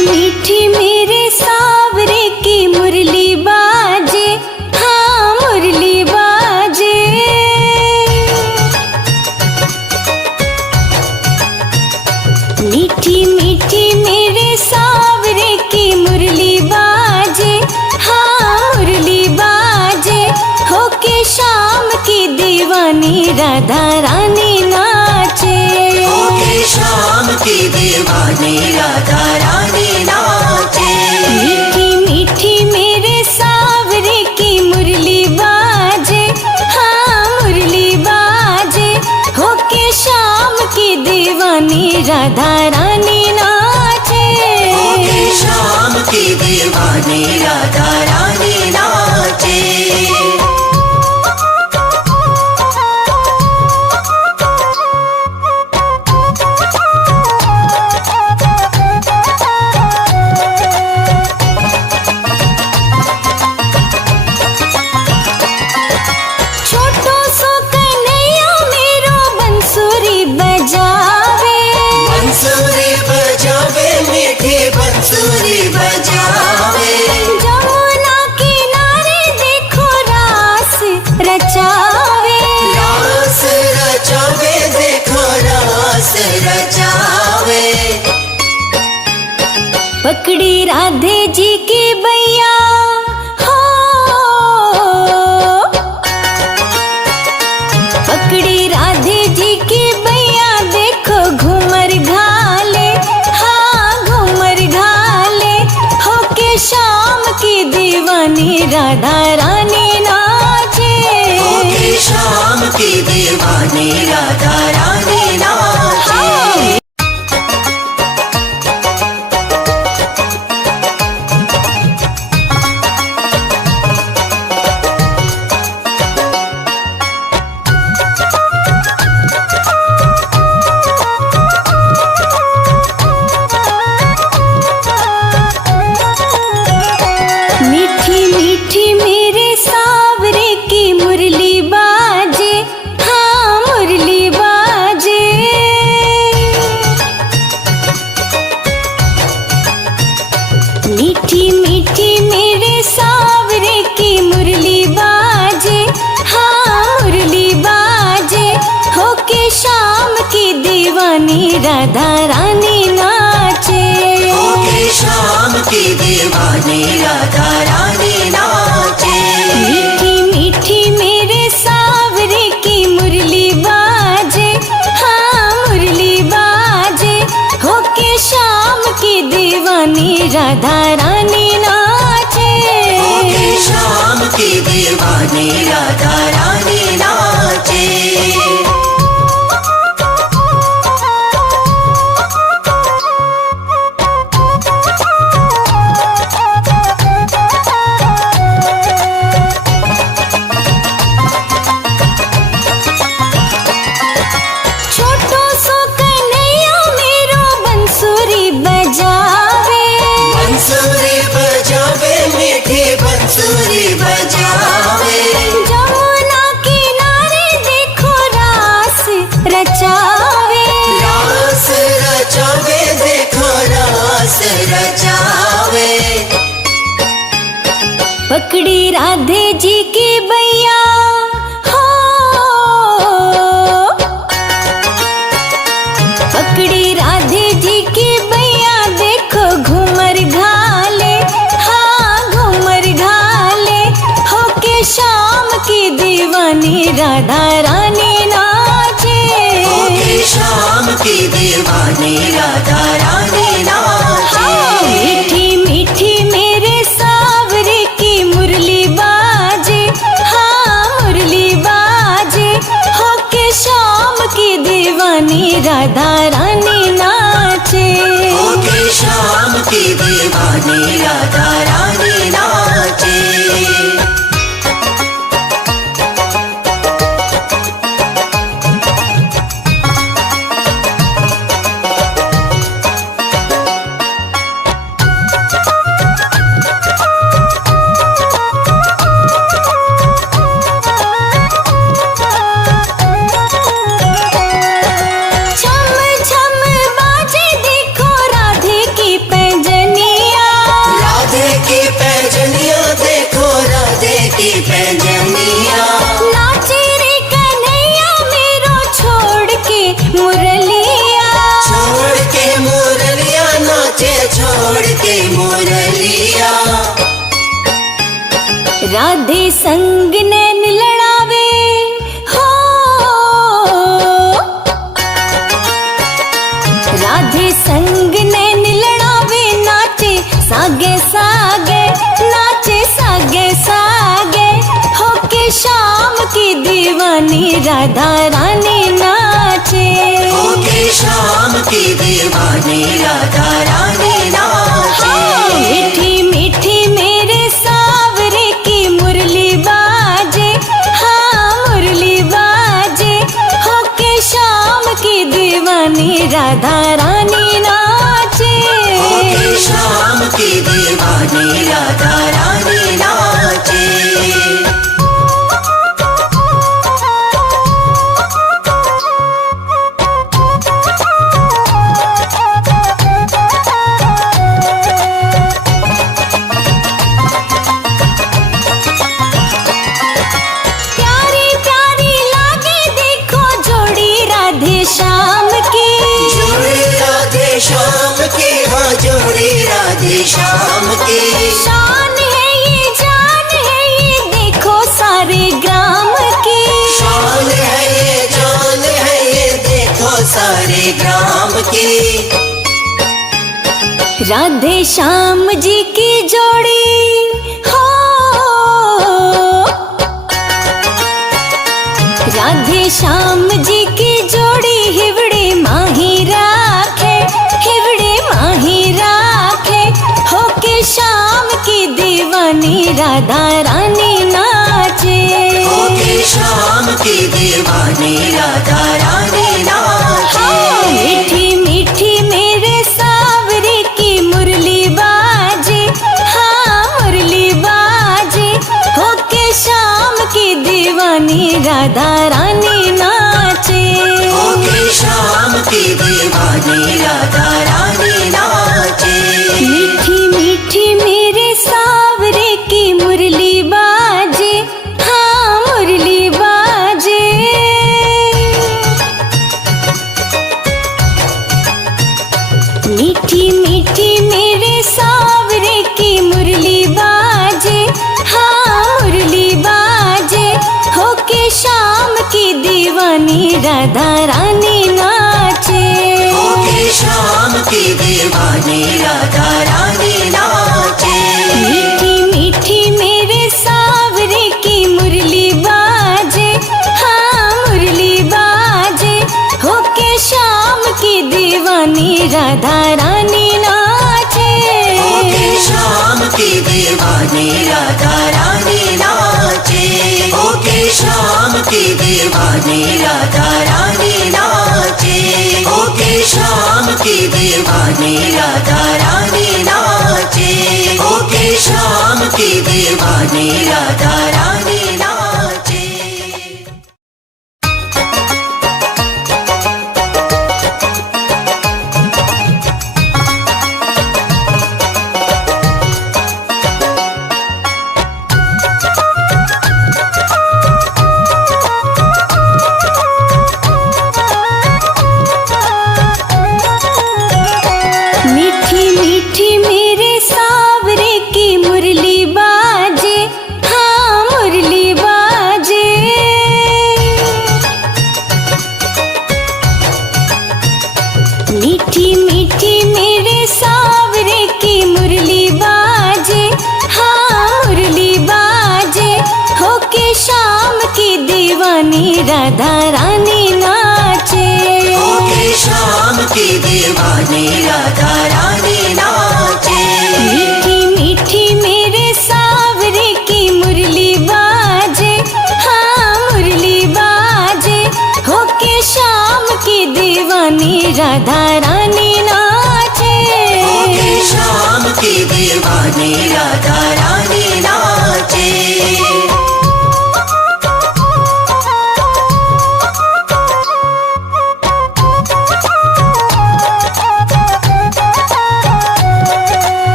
मीठी मेरे सावरे की मुरली बाजे। हाँ, मुरली राधा रानी नाचे। होके श्याम की दीवानी राधा रानी नाचे। मीठी मीठी मेरे सावरे की मुरली बाजे, हाँ मुरली बाजे। होके श्याम की दीवानी राधा रानी नाचे। होके श्याम की दीवानी राधा रानी नाचे। छोटो सो कन्हैया मेरो बंसुरी बजावे। बंसुरी बजावे मीठी बंसुरी बजावे। जमुना किनारे देखो रास रचावे। रास रचावे देखो रास रचावे। पकड़ी राधे जी की बैया हो, पकड़ी राधे जी की बैया देखो घूमर घाले, हाँ घूमर घाले। होके श्याम की दीवानी राधा रानी नाचे। होके श्याम की दीवानी राधा रानी नाचे। मीठी मीठी मेरे सावरे की मुरली बाजे, हाँ मुरली बाजे। मीठी मीठी मेरे सावरे की मुरली बाजे, हाँ मुरली बाजे। होके श्याम की दीवानी राधा रानी नाचे। होके श्याम की दीवानी राधा रानी नाचे। मीठी मीठी मेरे सावरे की मुरली बाजे, हाँ मुरली बाजे। होके श्याम की दीवानी राधा रानी नाचे। होके श्याम की दीवानी राधा रानी नाचे। छोटो सो कन्हैया मेरो बंसुरी बजावे। बंसुरी बजावे मीठी बंसुरी बजावे। जमुना किनारे देखो रास रचावे। रास रचावे देखो रास रचावे। पकड़ी राधे जी की बैया हो, पकड़ी राधे जी की बैया देखो घूमर घाले, हाँ घूमर घाले। होके श्याम की दीवानी राधा रानी नाचे। होके श्याम की दीवानी राधा रानी नाचे। मीठी मीठी मेरे सावरे की मुरली बाजे, हाँ मुरली बाजे। होके श्याम की दीवानी राधा रानी नाचे। होके श्याम की दीवानी राधा रानी नाचे। छम छम बाजे देखो राधे की पैंजनिया। राधे की पैजनिया देखो राधे की पैजनिया। नाचे रे कन्हैया मेरो छोड़ के मुरलिया। छोड़ के मुरलिया नाचे छोड़ के मुरलिया। राधे संग नैन लड़ावे हो, राधा रानी नाचे। होके शाम की दीवानी राधा रानी नाचे। मीठी मीठी मेरे सावरे की मुरली बाजे, हाँ मुरली बाजे। होके शाम की दीवानी राधा रानी नाचे। होके शाम की दीवानी राधा रानी नाचे। प्यारी प्यारी लागे देखो जोड़ी राधे श्याम की। जोड़ी राधे श्याम की, हाँ जोड़ी राधे श्याम की। शान है ये जान है ये देखो सारे ग्राम की। शान है ये जान है ये देखो सारे ग्राम की। राधे श्याम जी की जोड़ी हो, राधे श्याम जी की जोड़ी हिवड़े माही राखे, हिवड़े माही राखे। होके शाम की दीवानी राधा रानी नाचे। होके शाम की दीवानी राधा रानी नाचे। मीठी मीठी मेरे सावरे की मुरली बाजे, हाँ मुरली बाजे। होके शाम की दीवानी राधा रानी नाचे। होके शाम की दीवानी राधा रानी नाचे। मीठी मीठी मेरे सावरे की मुरली बाजे, हाँ मुरली बाजे। मीठी मीठी मेरे सावरे की मुरली बाजे, हाँ मुरली बाजे। होके शाम की दीवानी राधा रानी नाचे। होके शाम की दीवानी राधा रानी नाचे। मीठी मीठी मेरे सावरे की मुरली बाजे, हाँ मुरली बाजे। होके शाम की दीवानी राधा रानी नाचे। होके शाम की दीवानी राधा रानी नाचे। होके शाम की दीवानी राधा रानी नाचे। होके शाम की दीवानी राधा रानी नाचे। होके शाम की दीवानी राधा रानी नाचे। मीठी मीठी मेरे सावरे की मुरली बाजे, हाँ मुरली बाजे। मीठी मीठी मेरे सावरे की मुरली बाजे, हाँ मुरली बाजे। होके शाम की दीवानी राधा रानी नाचे। होके शाम की दीवानी राधा रानी नाचे। मीठी मीठी मेरे सावरे की मुरली बाजे, हाँ मुरली बाजे। होके शाम की दीवानी राधा रानी नाचे। होके शाम की दीवानी राधा रानी नाचे।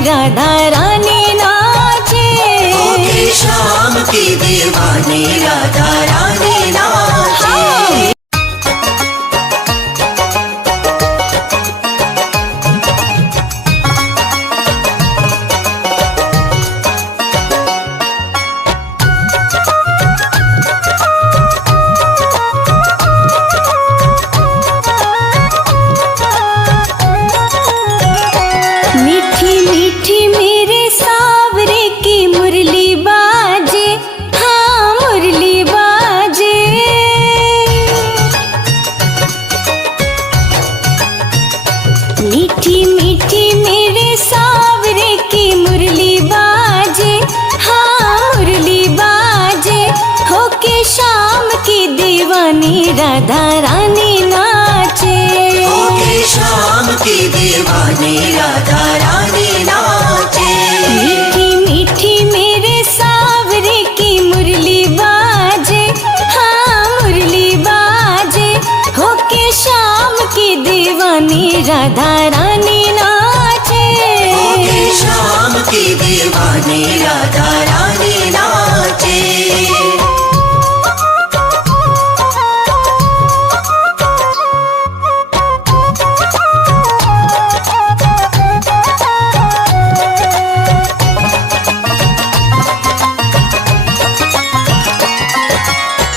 राधा रानी नाचे। होके शाम की दीवानी राधा रानी नाचे। मीठी मीठी मेरे सावरे की मुरली बाजे, हाँ मुरली बाजे। मीठी मीठी मेरे सावरे की मुरली बाजे, हाँ मुरली बाजे। होके शाम की दीवानी राधा रानी नाचे। होके शाम की दीवानी राधा रानी नाचे। मीठी मीठी मेरे सावरे की मुरली बाजे, हाँ मुरली बाजे। होके शाम की दीवानी राधा रानी नाचे। होके शाम की दीवानी राधा रानी नाचे।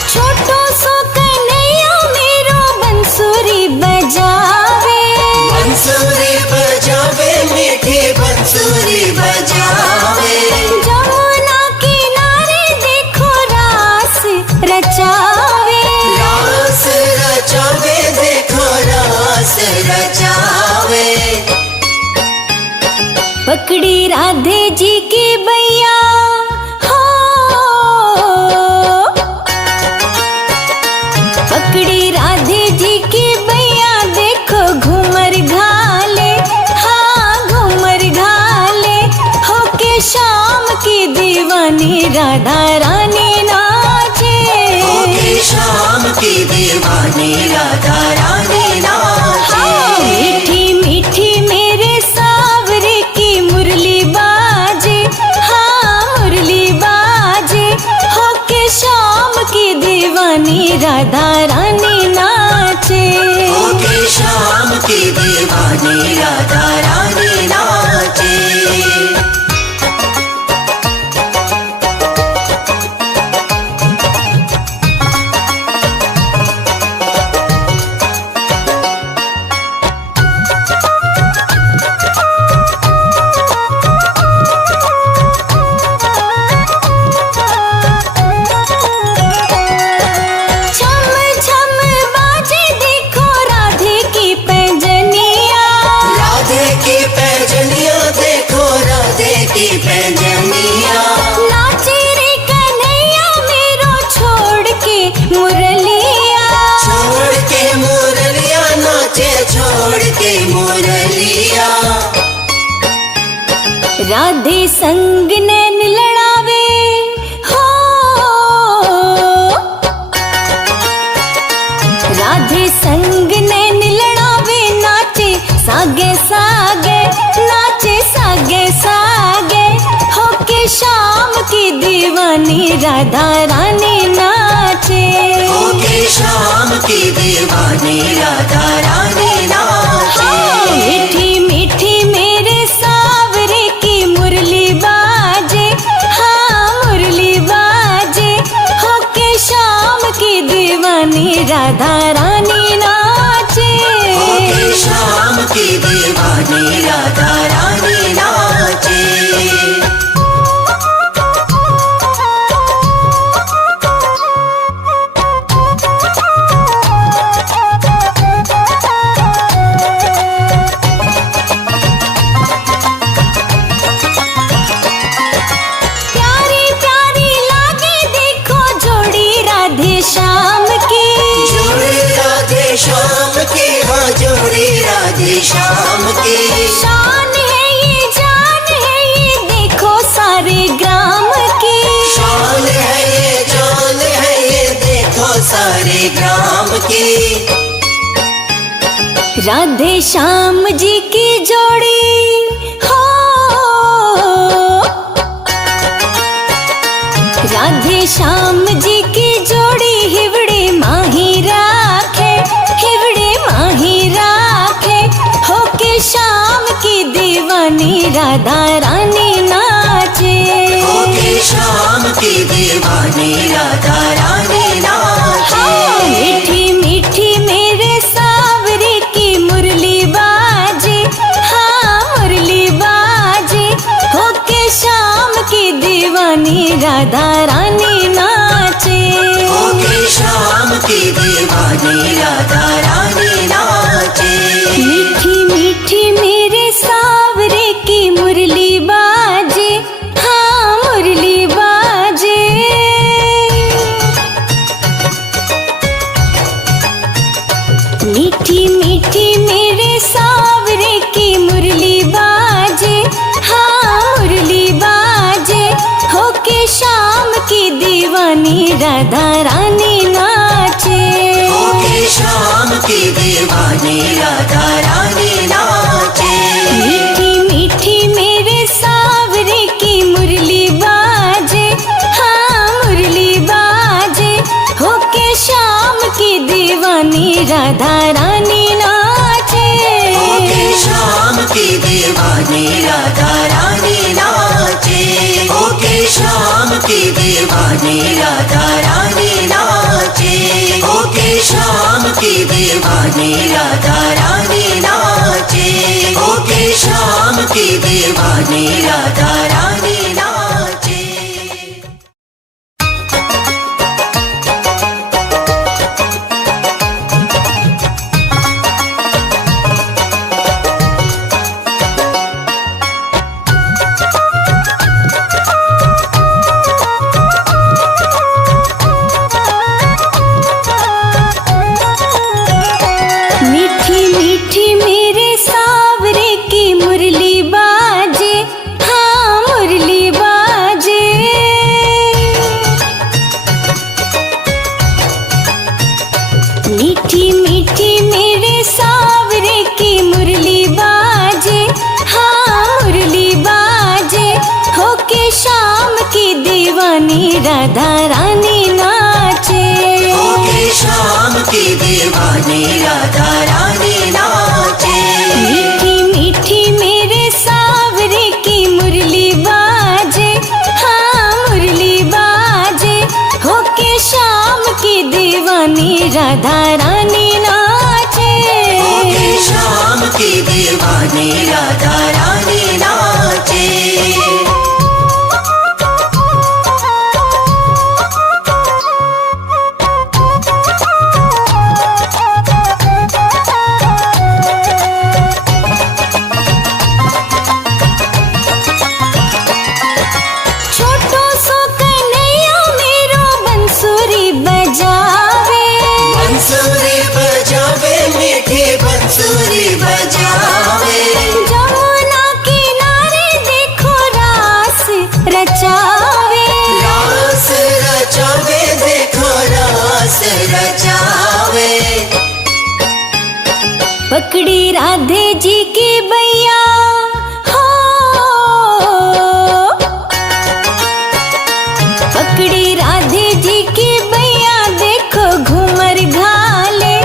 छोटो सो कन्हैया मेरो बंसुरी बजावे। बंसुरी बजावे मीठी बंसुरी बजावे। जमुना किनारे देखो रास रचावे। रास रचावे देखो रास रचावे। पकड़ी राधे जी की बैया हो, पकड़ी राधे जी की बैया देखो घूमर घाले, हाँ घूमर घाले। होके शाम की दीवानी राधा रानी नाचे। होके शाम की दीवानी राधा रानी नाचे। मीठी मीठी मेरे सावरे की मुरली बाजे, हाँ मुरली बाजे। होके शाम की दीवानी राधा रानी नाचे। होके शाम की दीवानी राधा रानी नाचे। छम छम बाजे देखो राधे की पैंजनिया। राधे की पैजनिया देखो राधे की पैजनिया। नाचे रे कन्हैया मेरो छोड़ के मुरलिया। छोड़ के मुरलिया नाचे छोड़ के मुरलिया। राधे संग नैन लड़ावे हो, राधे संग नैन लड़ावे। नाचे सागे सागे, नाचे सागे सागे। होके शाम की दीवानी राधा रानी नाचे। होके शाम की दीवानी राधा रानी नाचे। मीठी मीठी मेरे सावरे की मुरली बाजे, हाँ मुरली बाजे। होके शाम की दीवानी राधा रानी नाचे। होके शाम की दीवानी राधा रानी नाचे। प्यारी प्यारी लागे देखो जोड़ी राधे श्याम की। जोड़ी राधे श्याम की, हाँ जोड़ी राधे श्याम की। शान है ये जान है ये देखो सारे ग्राम की। शान है ये जान है ये देखो सारे ग्राम की। राधे श्याम जी की जोड़ी हो, श्याम जी की जोड़ी हिवड़े माही राखे, हिवड़े माही राखे। होके श्याम की दीवानी राधा रानी नाचे, होके श्याम की दीवानी राधा रानी नाचे। मीठी मीठी मेरे सावरे की मुरली बाजे, हाँ मुरली बाजे। होके श्याम की दीवानी राधा रानी नाचे, होके श्याम की दीवानी राधा रानी नाचे। मीठी मीठी मेरे सावरे की मुरली बाजे, हाँ मुरली बाजे। मीठी मीठी मेरे सावरे की मुरली बाजे, हाँ मुरली बाजे। होके श्याम की दीवानी राधा रानी नाचे, होके श्याम की दीवानी राधा रानी नाचे। मीठी मीठी मेरे सावरे की मुरली बाजे, हाँ मुरली बाजे। होके श्याम की दीवानी राधा रानी नाचे, होके श्याम की दीवानी राधा रानी नाचे। होके श्याम की दीवानी राधा रानी नाचे। होके श्याम की दीवानी राधा रानी नाचे। होके श्याम की दीवानी राधा रानी नाचे। मीठी मीठी मेरे सावरे की मुरली बाजे, हाँ मुरली बाजे। मीठी मीठी मेरे सावरे की मुरली बाजे, हाँ मुरली बाजे। होके श्याम की दीवानी राधा रानी नाचे, होके श्याम की दीवानी राधा रानी नाचे। मीठी मीठी मेरे सावरे की मुरली बाजे, हाँ मुरली बाजे। होके श्याम की दीवानी राधा रानी नाचे, होके श्याम की दीवानी राधा रानी नाचे। छोटो सो कन्हैया मेरो बंसुरी बजावे, बंसुरी बजावे मीठी बंसुरी बजावे। जमुना किनारे देखो रास रचावे, रास रचावे देखो रास रचावे। पकड़ी राधे जी की बैया हो, पकड़ी राधे जी की बैया। देखो घूमर घाले,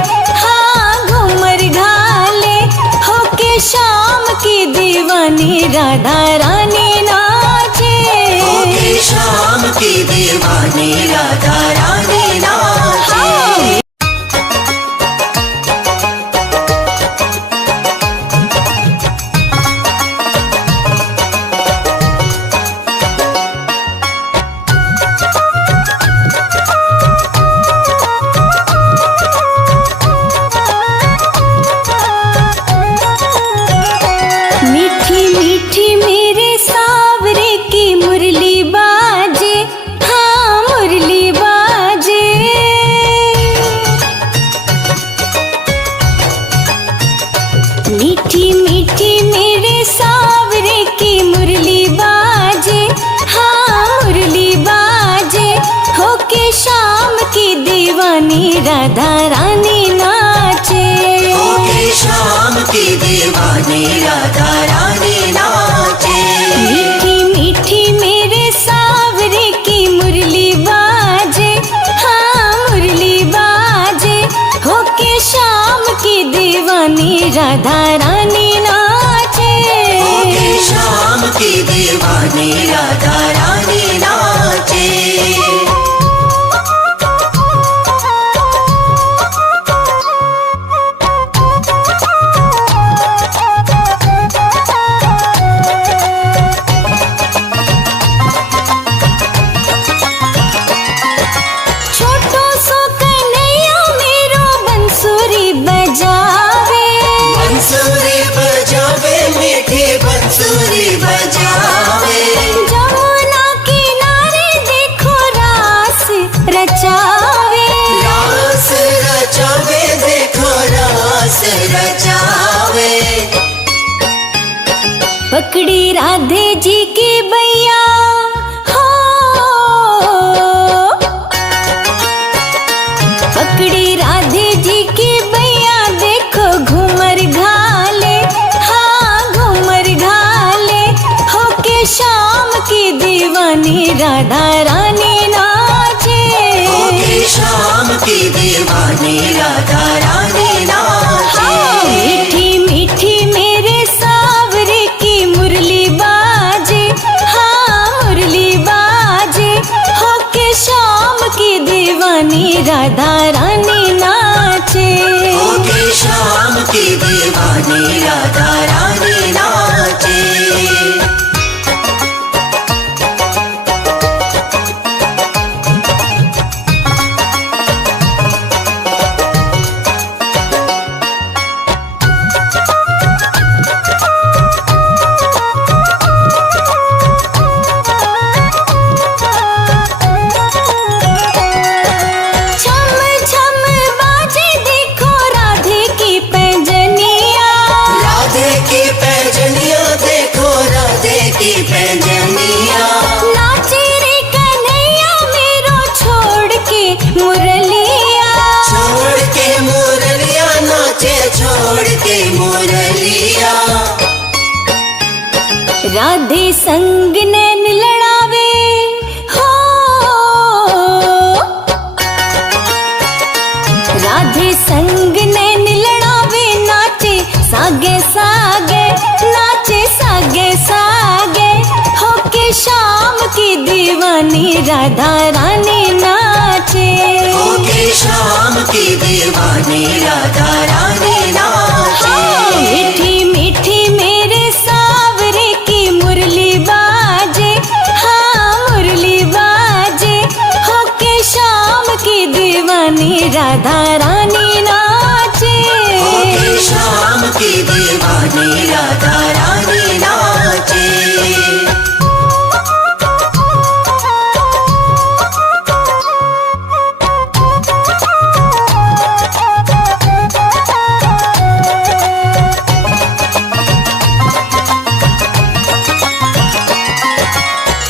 हाँ घूमर घाले। होके श्याम की दीवानी राधा रानी नाचे, होके श्याम की दीवानी राधा रानी नाचे। मीठी मीठी मेरे सावरे की मुरली बाजे, हाँ मुरली बाजे। मीठी मीठी मेरे सावरे की मुरली बाजे, हाँ मुरली बाजे। होके श्याम की दीवानी राधा रानी नाचे, होके श्याम की दीवानी राधा रानी नाचे। मीठी मीठी मेरे सावरे की मुरली बाजे, राधा रानी नाचे। छोटो सो कन्हैया मेरो बंसुरी बजावे, बंसुरी बजावे मीठी बंसुरी बजावे। जमुना किनारे देखो रास रचावे, रास रचावे देखो रास रचावे। पकड़ी राधे जी की बैया हो, पकड़ी राधे जी की बैया देखो घूमर घाले, हाँ घूमर घाले। होके शाम की दीवानी राधा रानी नाचे, होके शाम की दीवानी राधा रानी नाचे। मीठी मीठी मेरे सावरे की मुरली बाजे, हाँ मुरली बाजे। होके शाम की दीवानी राधा रानी नाचे, होके शाम की दीवानी राधा रानी नाचे। छम छम बाजे देखो राधे की पैंजनिया, राधे की पैजनिया देखो राधे की पैजनिया। नाचे रे कन्हैया मेरो छोड़ के मुरलिया, छोड़ के मुरलिया नाचे छोड़ के मुरलिया। राधे संग नैन लड़ावे हो, राधे संग नैन लड़ावे। नाचे सागे सागे, नाचे सागे सागे। होके शाम की दीवानी राधा रानी नाचे, होके शाम की दीवानी राधा रानी नाचे। मीठी मीठी मेरे सावरे की मुरली बाजे, हाँ मुरली बाजे। होके शाम की दीवानी राधा रानी नाचे, होके शाम की दीवानी राधा रानी नाचे।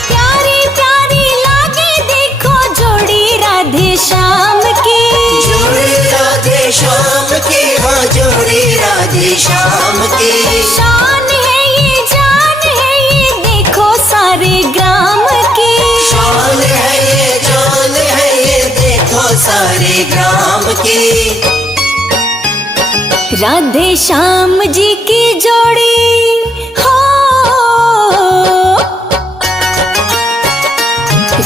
प्यारी प्यारी लागे देखो जोड़ी राधे श्याम की, जोड़ी राधे श्याम की, हाँ जोड़ी राधे श्याम की। शान है ये जान है ये देखो सारे ग्राम की, शान है ये जान है ये देखो सारे ग्राम की। राधे श्याम जी की जोड़ी हो,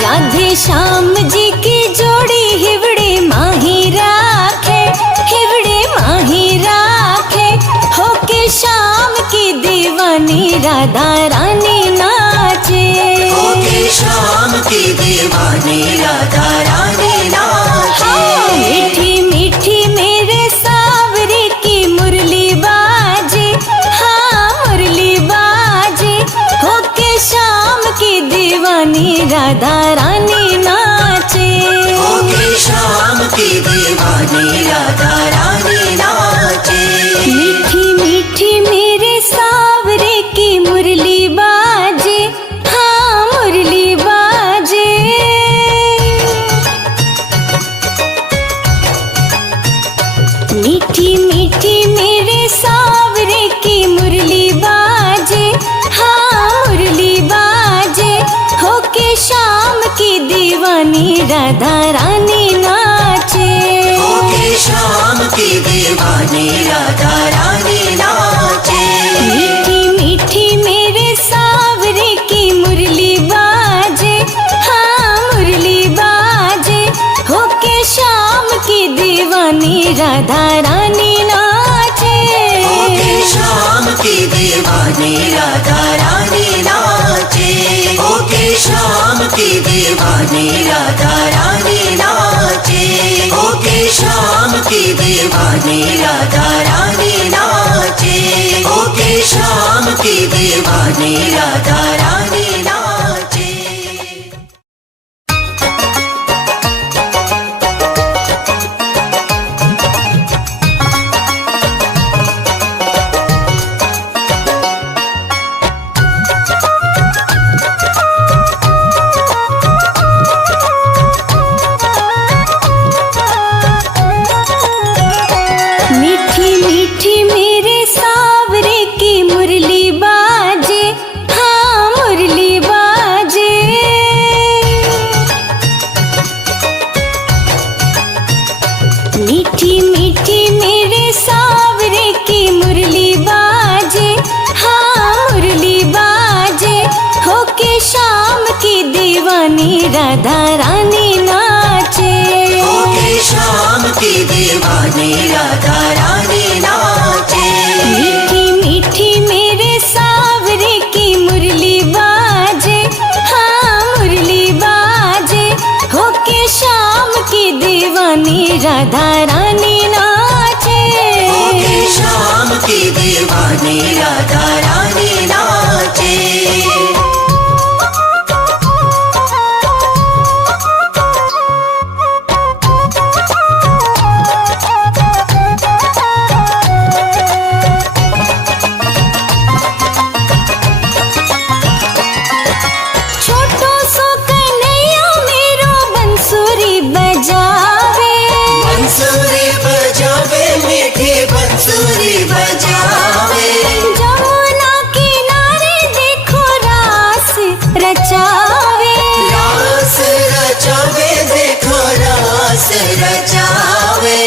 राधे श्याम जी की जोड़ी हिवड़े माही राखे, हिवड़े माही राखे। होके शाम की दीवानी राधा रानी नाचे, होके शाम की दीवानी राधा रानी नाचे। मीठी मीठी मेरे सावरे की मुरली बाजे, हाँ मुरली बाजे। होके शाम की दीवानी राधा रानी नाचे, होके शाम की दीवानी राधा रानी नाचे। मीठी मीठी मेरे सावरे की मुरली बाजे, हाँ मुरली बाजे। मीठी मीठी मेरे सावरे की मुरली बाजे, हाँ मुरली बाजे। होके शाम की दीवानी राधा रानी नाचे, होके शाम की दीवानी राधा रानी नाचे। मीठी मीठी मेरे सावरे की मुरली राधा रानी नाचे। होके शाम की दीवानी राधा रानी नाचे। होके शाम की दीवानी राधा रानी नाचे। होके शाम की दीवानी राधा रानी नाचे। होके शाम की दीवानी राधा रानी नाचे। मीठी मीठी मेरे सावरे की मुरली बाजे, हाँ मुरली बाजे। मीठी मीठी मेरे सावरे की मुरली बाजे, हाँ मुरली बाजे। होके शाम की दीवानी राधा रानी नाचे। होके शाम की दीवानी राधा रानी नाचे। मीठी मीठी मेरे सावरे की मुरली बाजे, हाँ मुरली बाजे। होके शाम की दीवानी राधा रानी नाचे। होके शाम की दीवानी राधा रानी नाचे। छोटो सो कन्हैया मेरो बंसुरी बजावे। बंसुरी बजावे मीठी बंसुरी बजावे। जमुना किनारे देखो रास रचावे। रास रचावे देखो रास रचावे।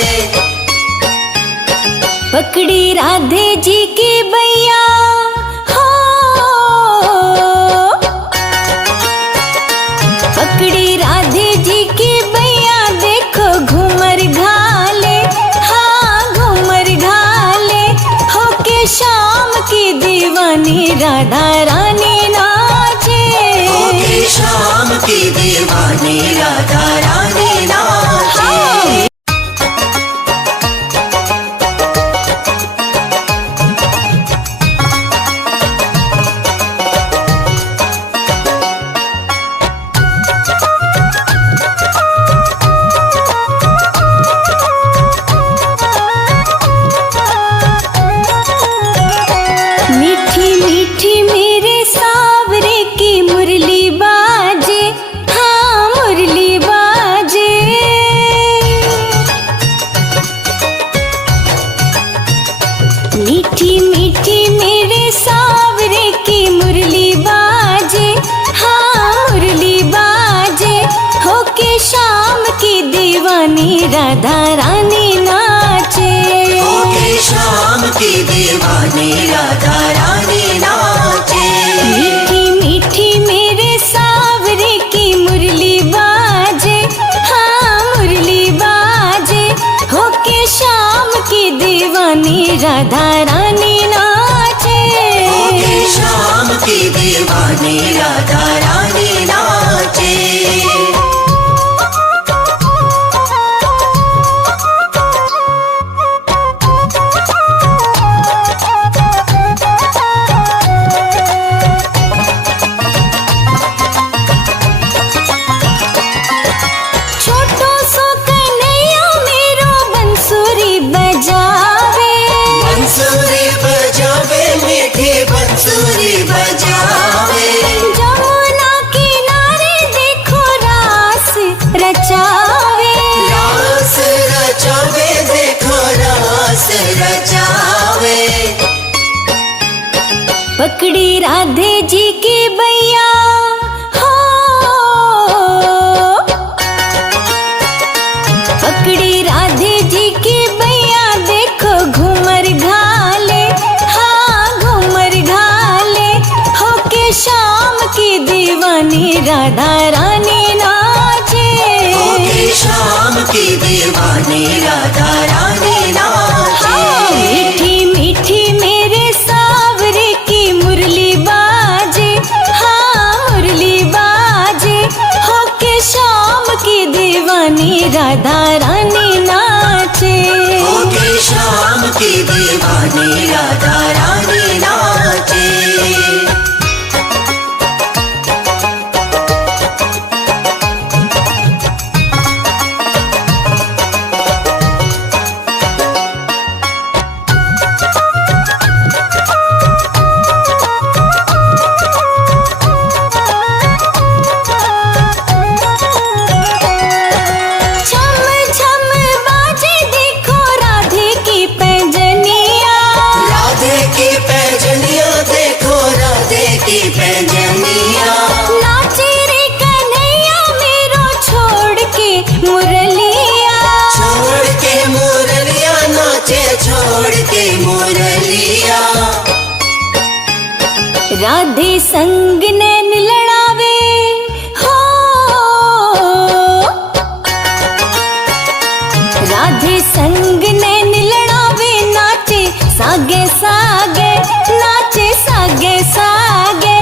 पकड़ी राधे जी की बैया हो, पकड़ी राधे जी की बैया देखो घूमर घाले, हाँ घूमर घाले। होके शाम की दीवानी राधा रानी नाचे। होके शाम की दीवानी राधा रानी नाचे। मीठी मीठी मेरे सावरे की मुरली बाजे, हाँ मुरली बाजे। मीठी मीठी मेरे सावरे की मुरली बाजे, हाँ मुरली बाजे। होके शाम की दीवानी राधा रानी नाचे। होके शाम की दीवानी राधा रानी नाचे। मीठी मीठी मेरे सावरे की मुरली बाजे, हाँ मुरली बाजे। होके शाम की दीवानी राधा रानी नाचे। होके शाम की दीवानी राधा रानी नाचे। छोटो सो कन्हैया मेरो बंसुरी बजावे। बंसुरी बजावे मीठी बंसुरी बजावे। जमुना किनारे देखो रास रचावे। रास रचावे देखो रास रचावे। पकड़ी राधे जी की बैया हो, पकड़ी राधे जी की बैया देखो घूमर घाले, हाँ घूमर घाले। होके शाम की दीवानी राधा रानी नाचे। होके शाम की दीवानी राधा रानी नाचे। मीठी मीठी मेरे सावरे की मुरली बाजे, हाँ मुरली बाजे, होके शाम की दीवानी राधा रानी नाचे। होके शाम की दीवानी राधा रानी नाचे। नाचे रे कन्हैया मेरो छोड़ के मुरलिया, छोड़ के मुरलिया नाचे, छोड़ के मुरलिया। राधे संग नैन लड़ावे हो, राधे संग नैन लड़ावे, नाचे सागे सागे, नाचे सागे सागे,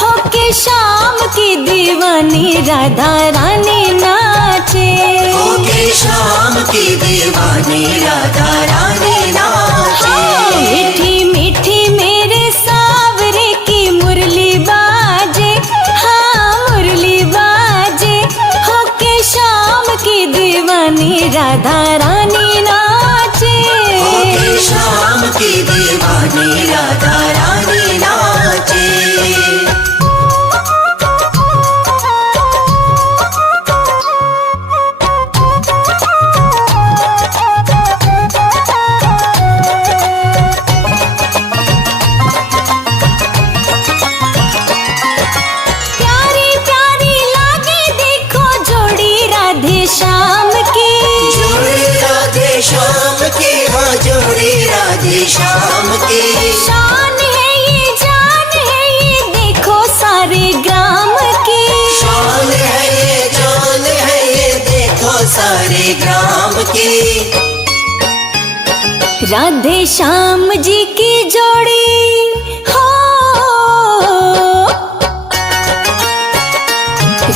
होके शाम की दीवानी राधा रानी नाचे। होके शाम की दीवानी राधा रानी नाचे। मीठी मीठी मेरे सावरे की मुरली बाजे, हाँ मुरली बाजे, होके शाम की दीवानी राधा रानी नाचे। होके शाम की दीवानी राधा रानी नाचे। प्यारी प्यारी लागे देखो जोड़ी राधे श्याम की, जोड़ी राधे श्याम की, हाँ जोड़ी राधे श्याम की। शान है ये जान है ये देखो सारे ग्राम की, शान है ये जान है ये देखो सारे ग्राम की। राधे श्याम जी की जोड़ी हो,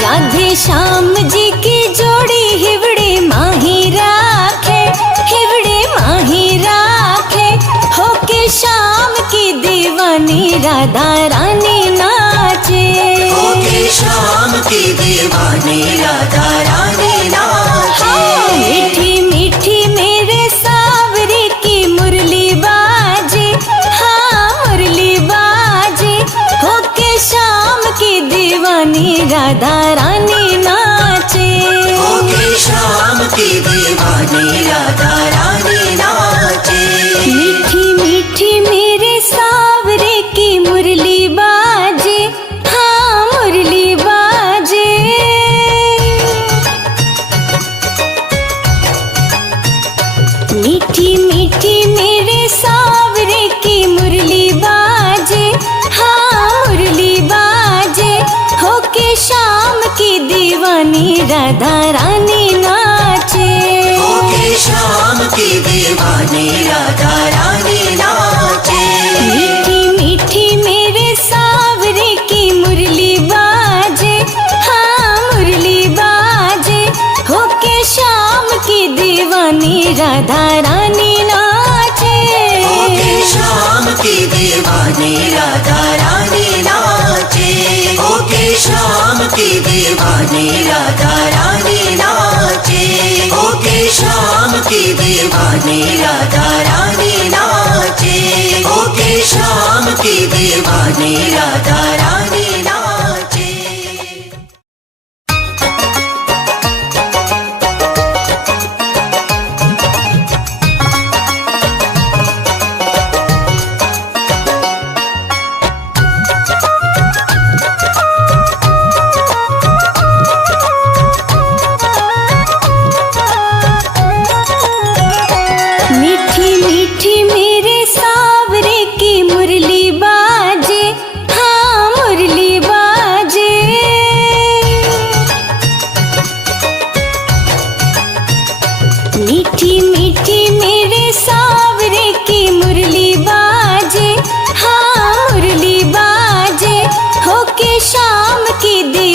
राधे श्याम जी की जोड़ी हिवड़े माही राखे, हिवड़े माही राखे, होके शाम की दीवानी राधा रानी नाचे। होके शाम की दीवानी राधा रानी नाचे। मीठी मीठी मेरे सावरे की मुरली बाजे, हाँ मुरली बाजे, होके शाम की दीवानी राधा रानी नाचे। होके शाम की दीवानी राधा रानी नाचे। मीठी मीठी मेरे सावरे की मुरली बाजे, हाँ मुरली बाजे। मीठी मीठी मेरे सावरे की मुरली बाजे, हाँ मुरली बाजे, होके शाम की दीवानी राधा रानी नाचे। होके शाम की दीवानी राधा रानी नाचे। मीठी मीठी मेरे सावरे की मुरली बाजे, हाँ मुरली बाजे, होके शाम की दीवानी राधा रानी नाचे। होके शाम की दीवानी राधा रानी नाचे। होके शाम की दीवानी राधा रानी नाचे। होके शाम की दीवानी राधा रानी नाचे। होके शाम की दीवानी राधा रानी नाचे। मीठी मीठी मेरे सावरे की मुरली बाजे, हाँ मुरली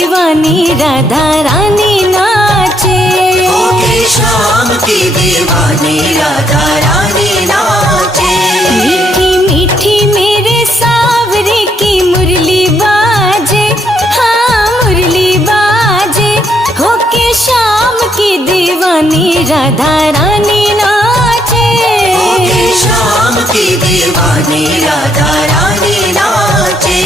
दीवानी राधा रानी नाचे। होके शाम की दीवानी राधा रानी नाचे। मीठी मीठी मेरे सावरे की मुरली बाजे, हाँ मुरली बाजे। होके शाम की दीवानी राधा रानी नाचे। होके शाम की दीवानी राधा रानी नाचे।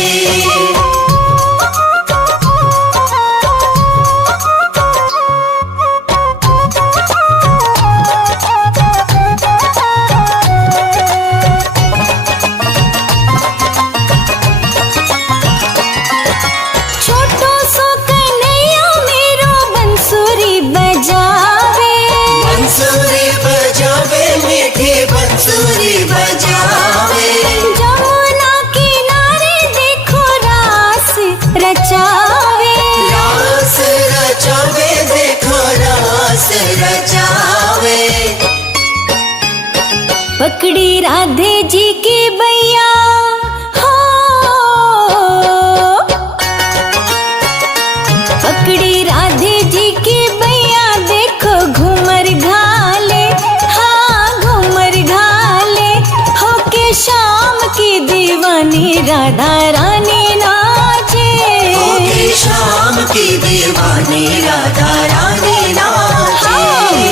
छोटो सो कन्हैया मेरो बंसुरी बजावे। बंसुरी बजावे मीठी बंसुरी बजावे। जमुना किनारे देखो रास रचावे। रास रचावे देखो रास रचावे। पकड़ी राधे जी की बैया हो, पकड़ी राधे जी की बैया देखो घूमर घाले, हाँ घूमर घाले। होके शाम की दीवानी राधा रानी नाचे। होके शाम की दीवानी राधा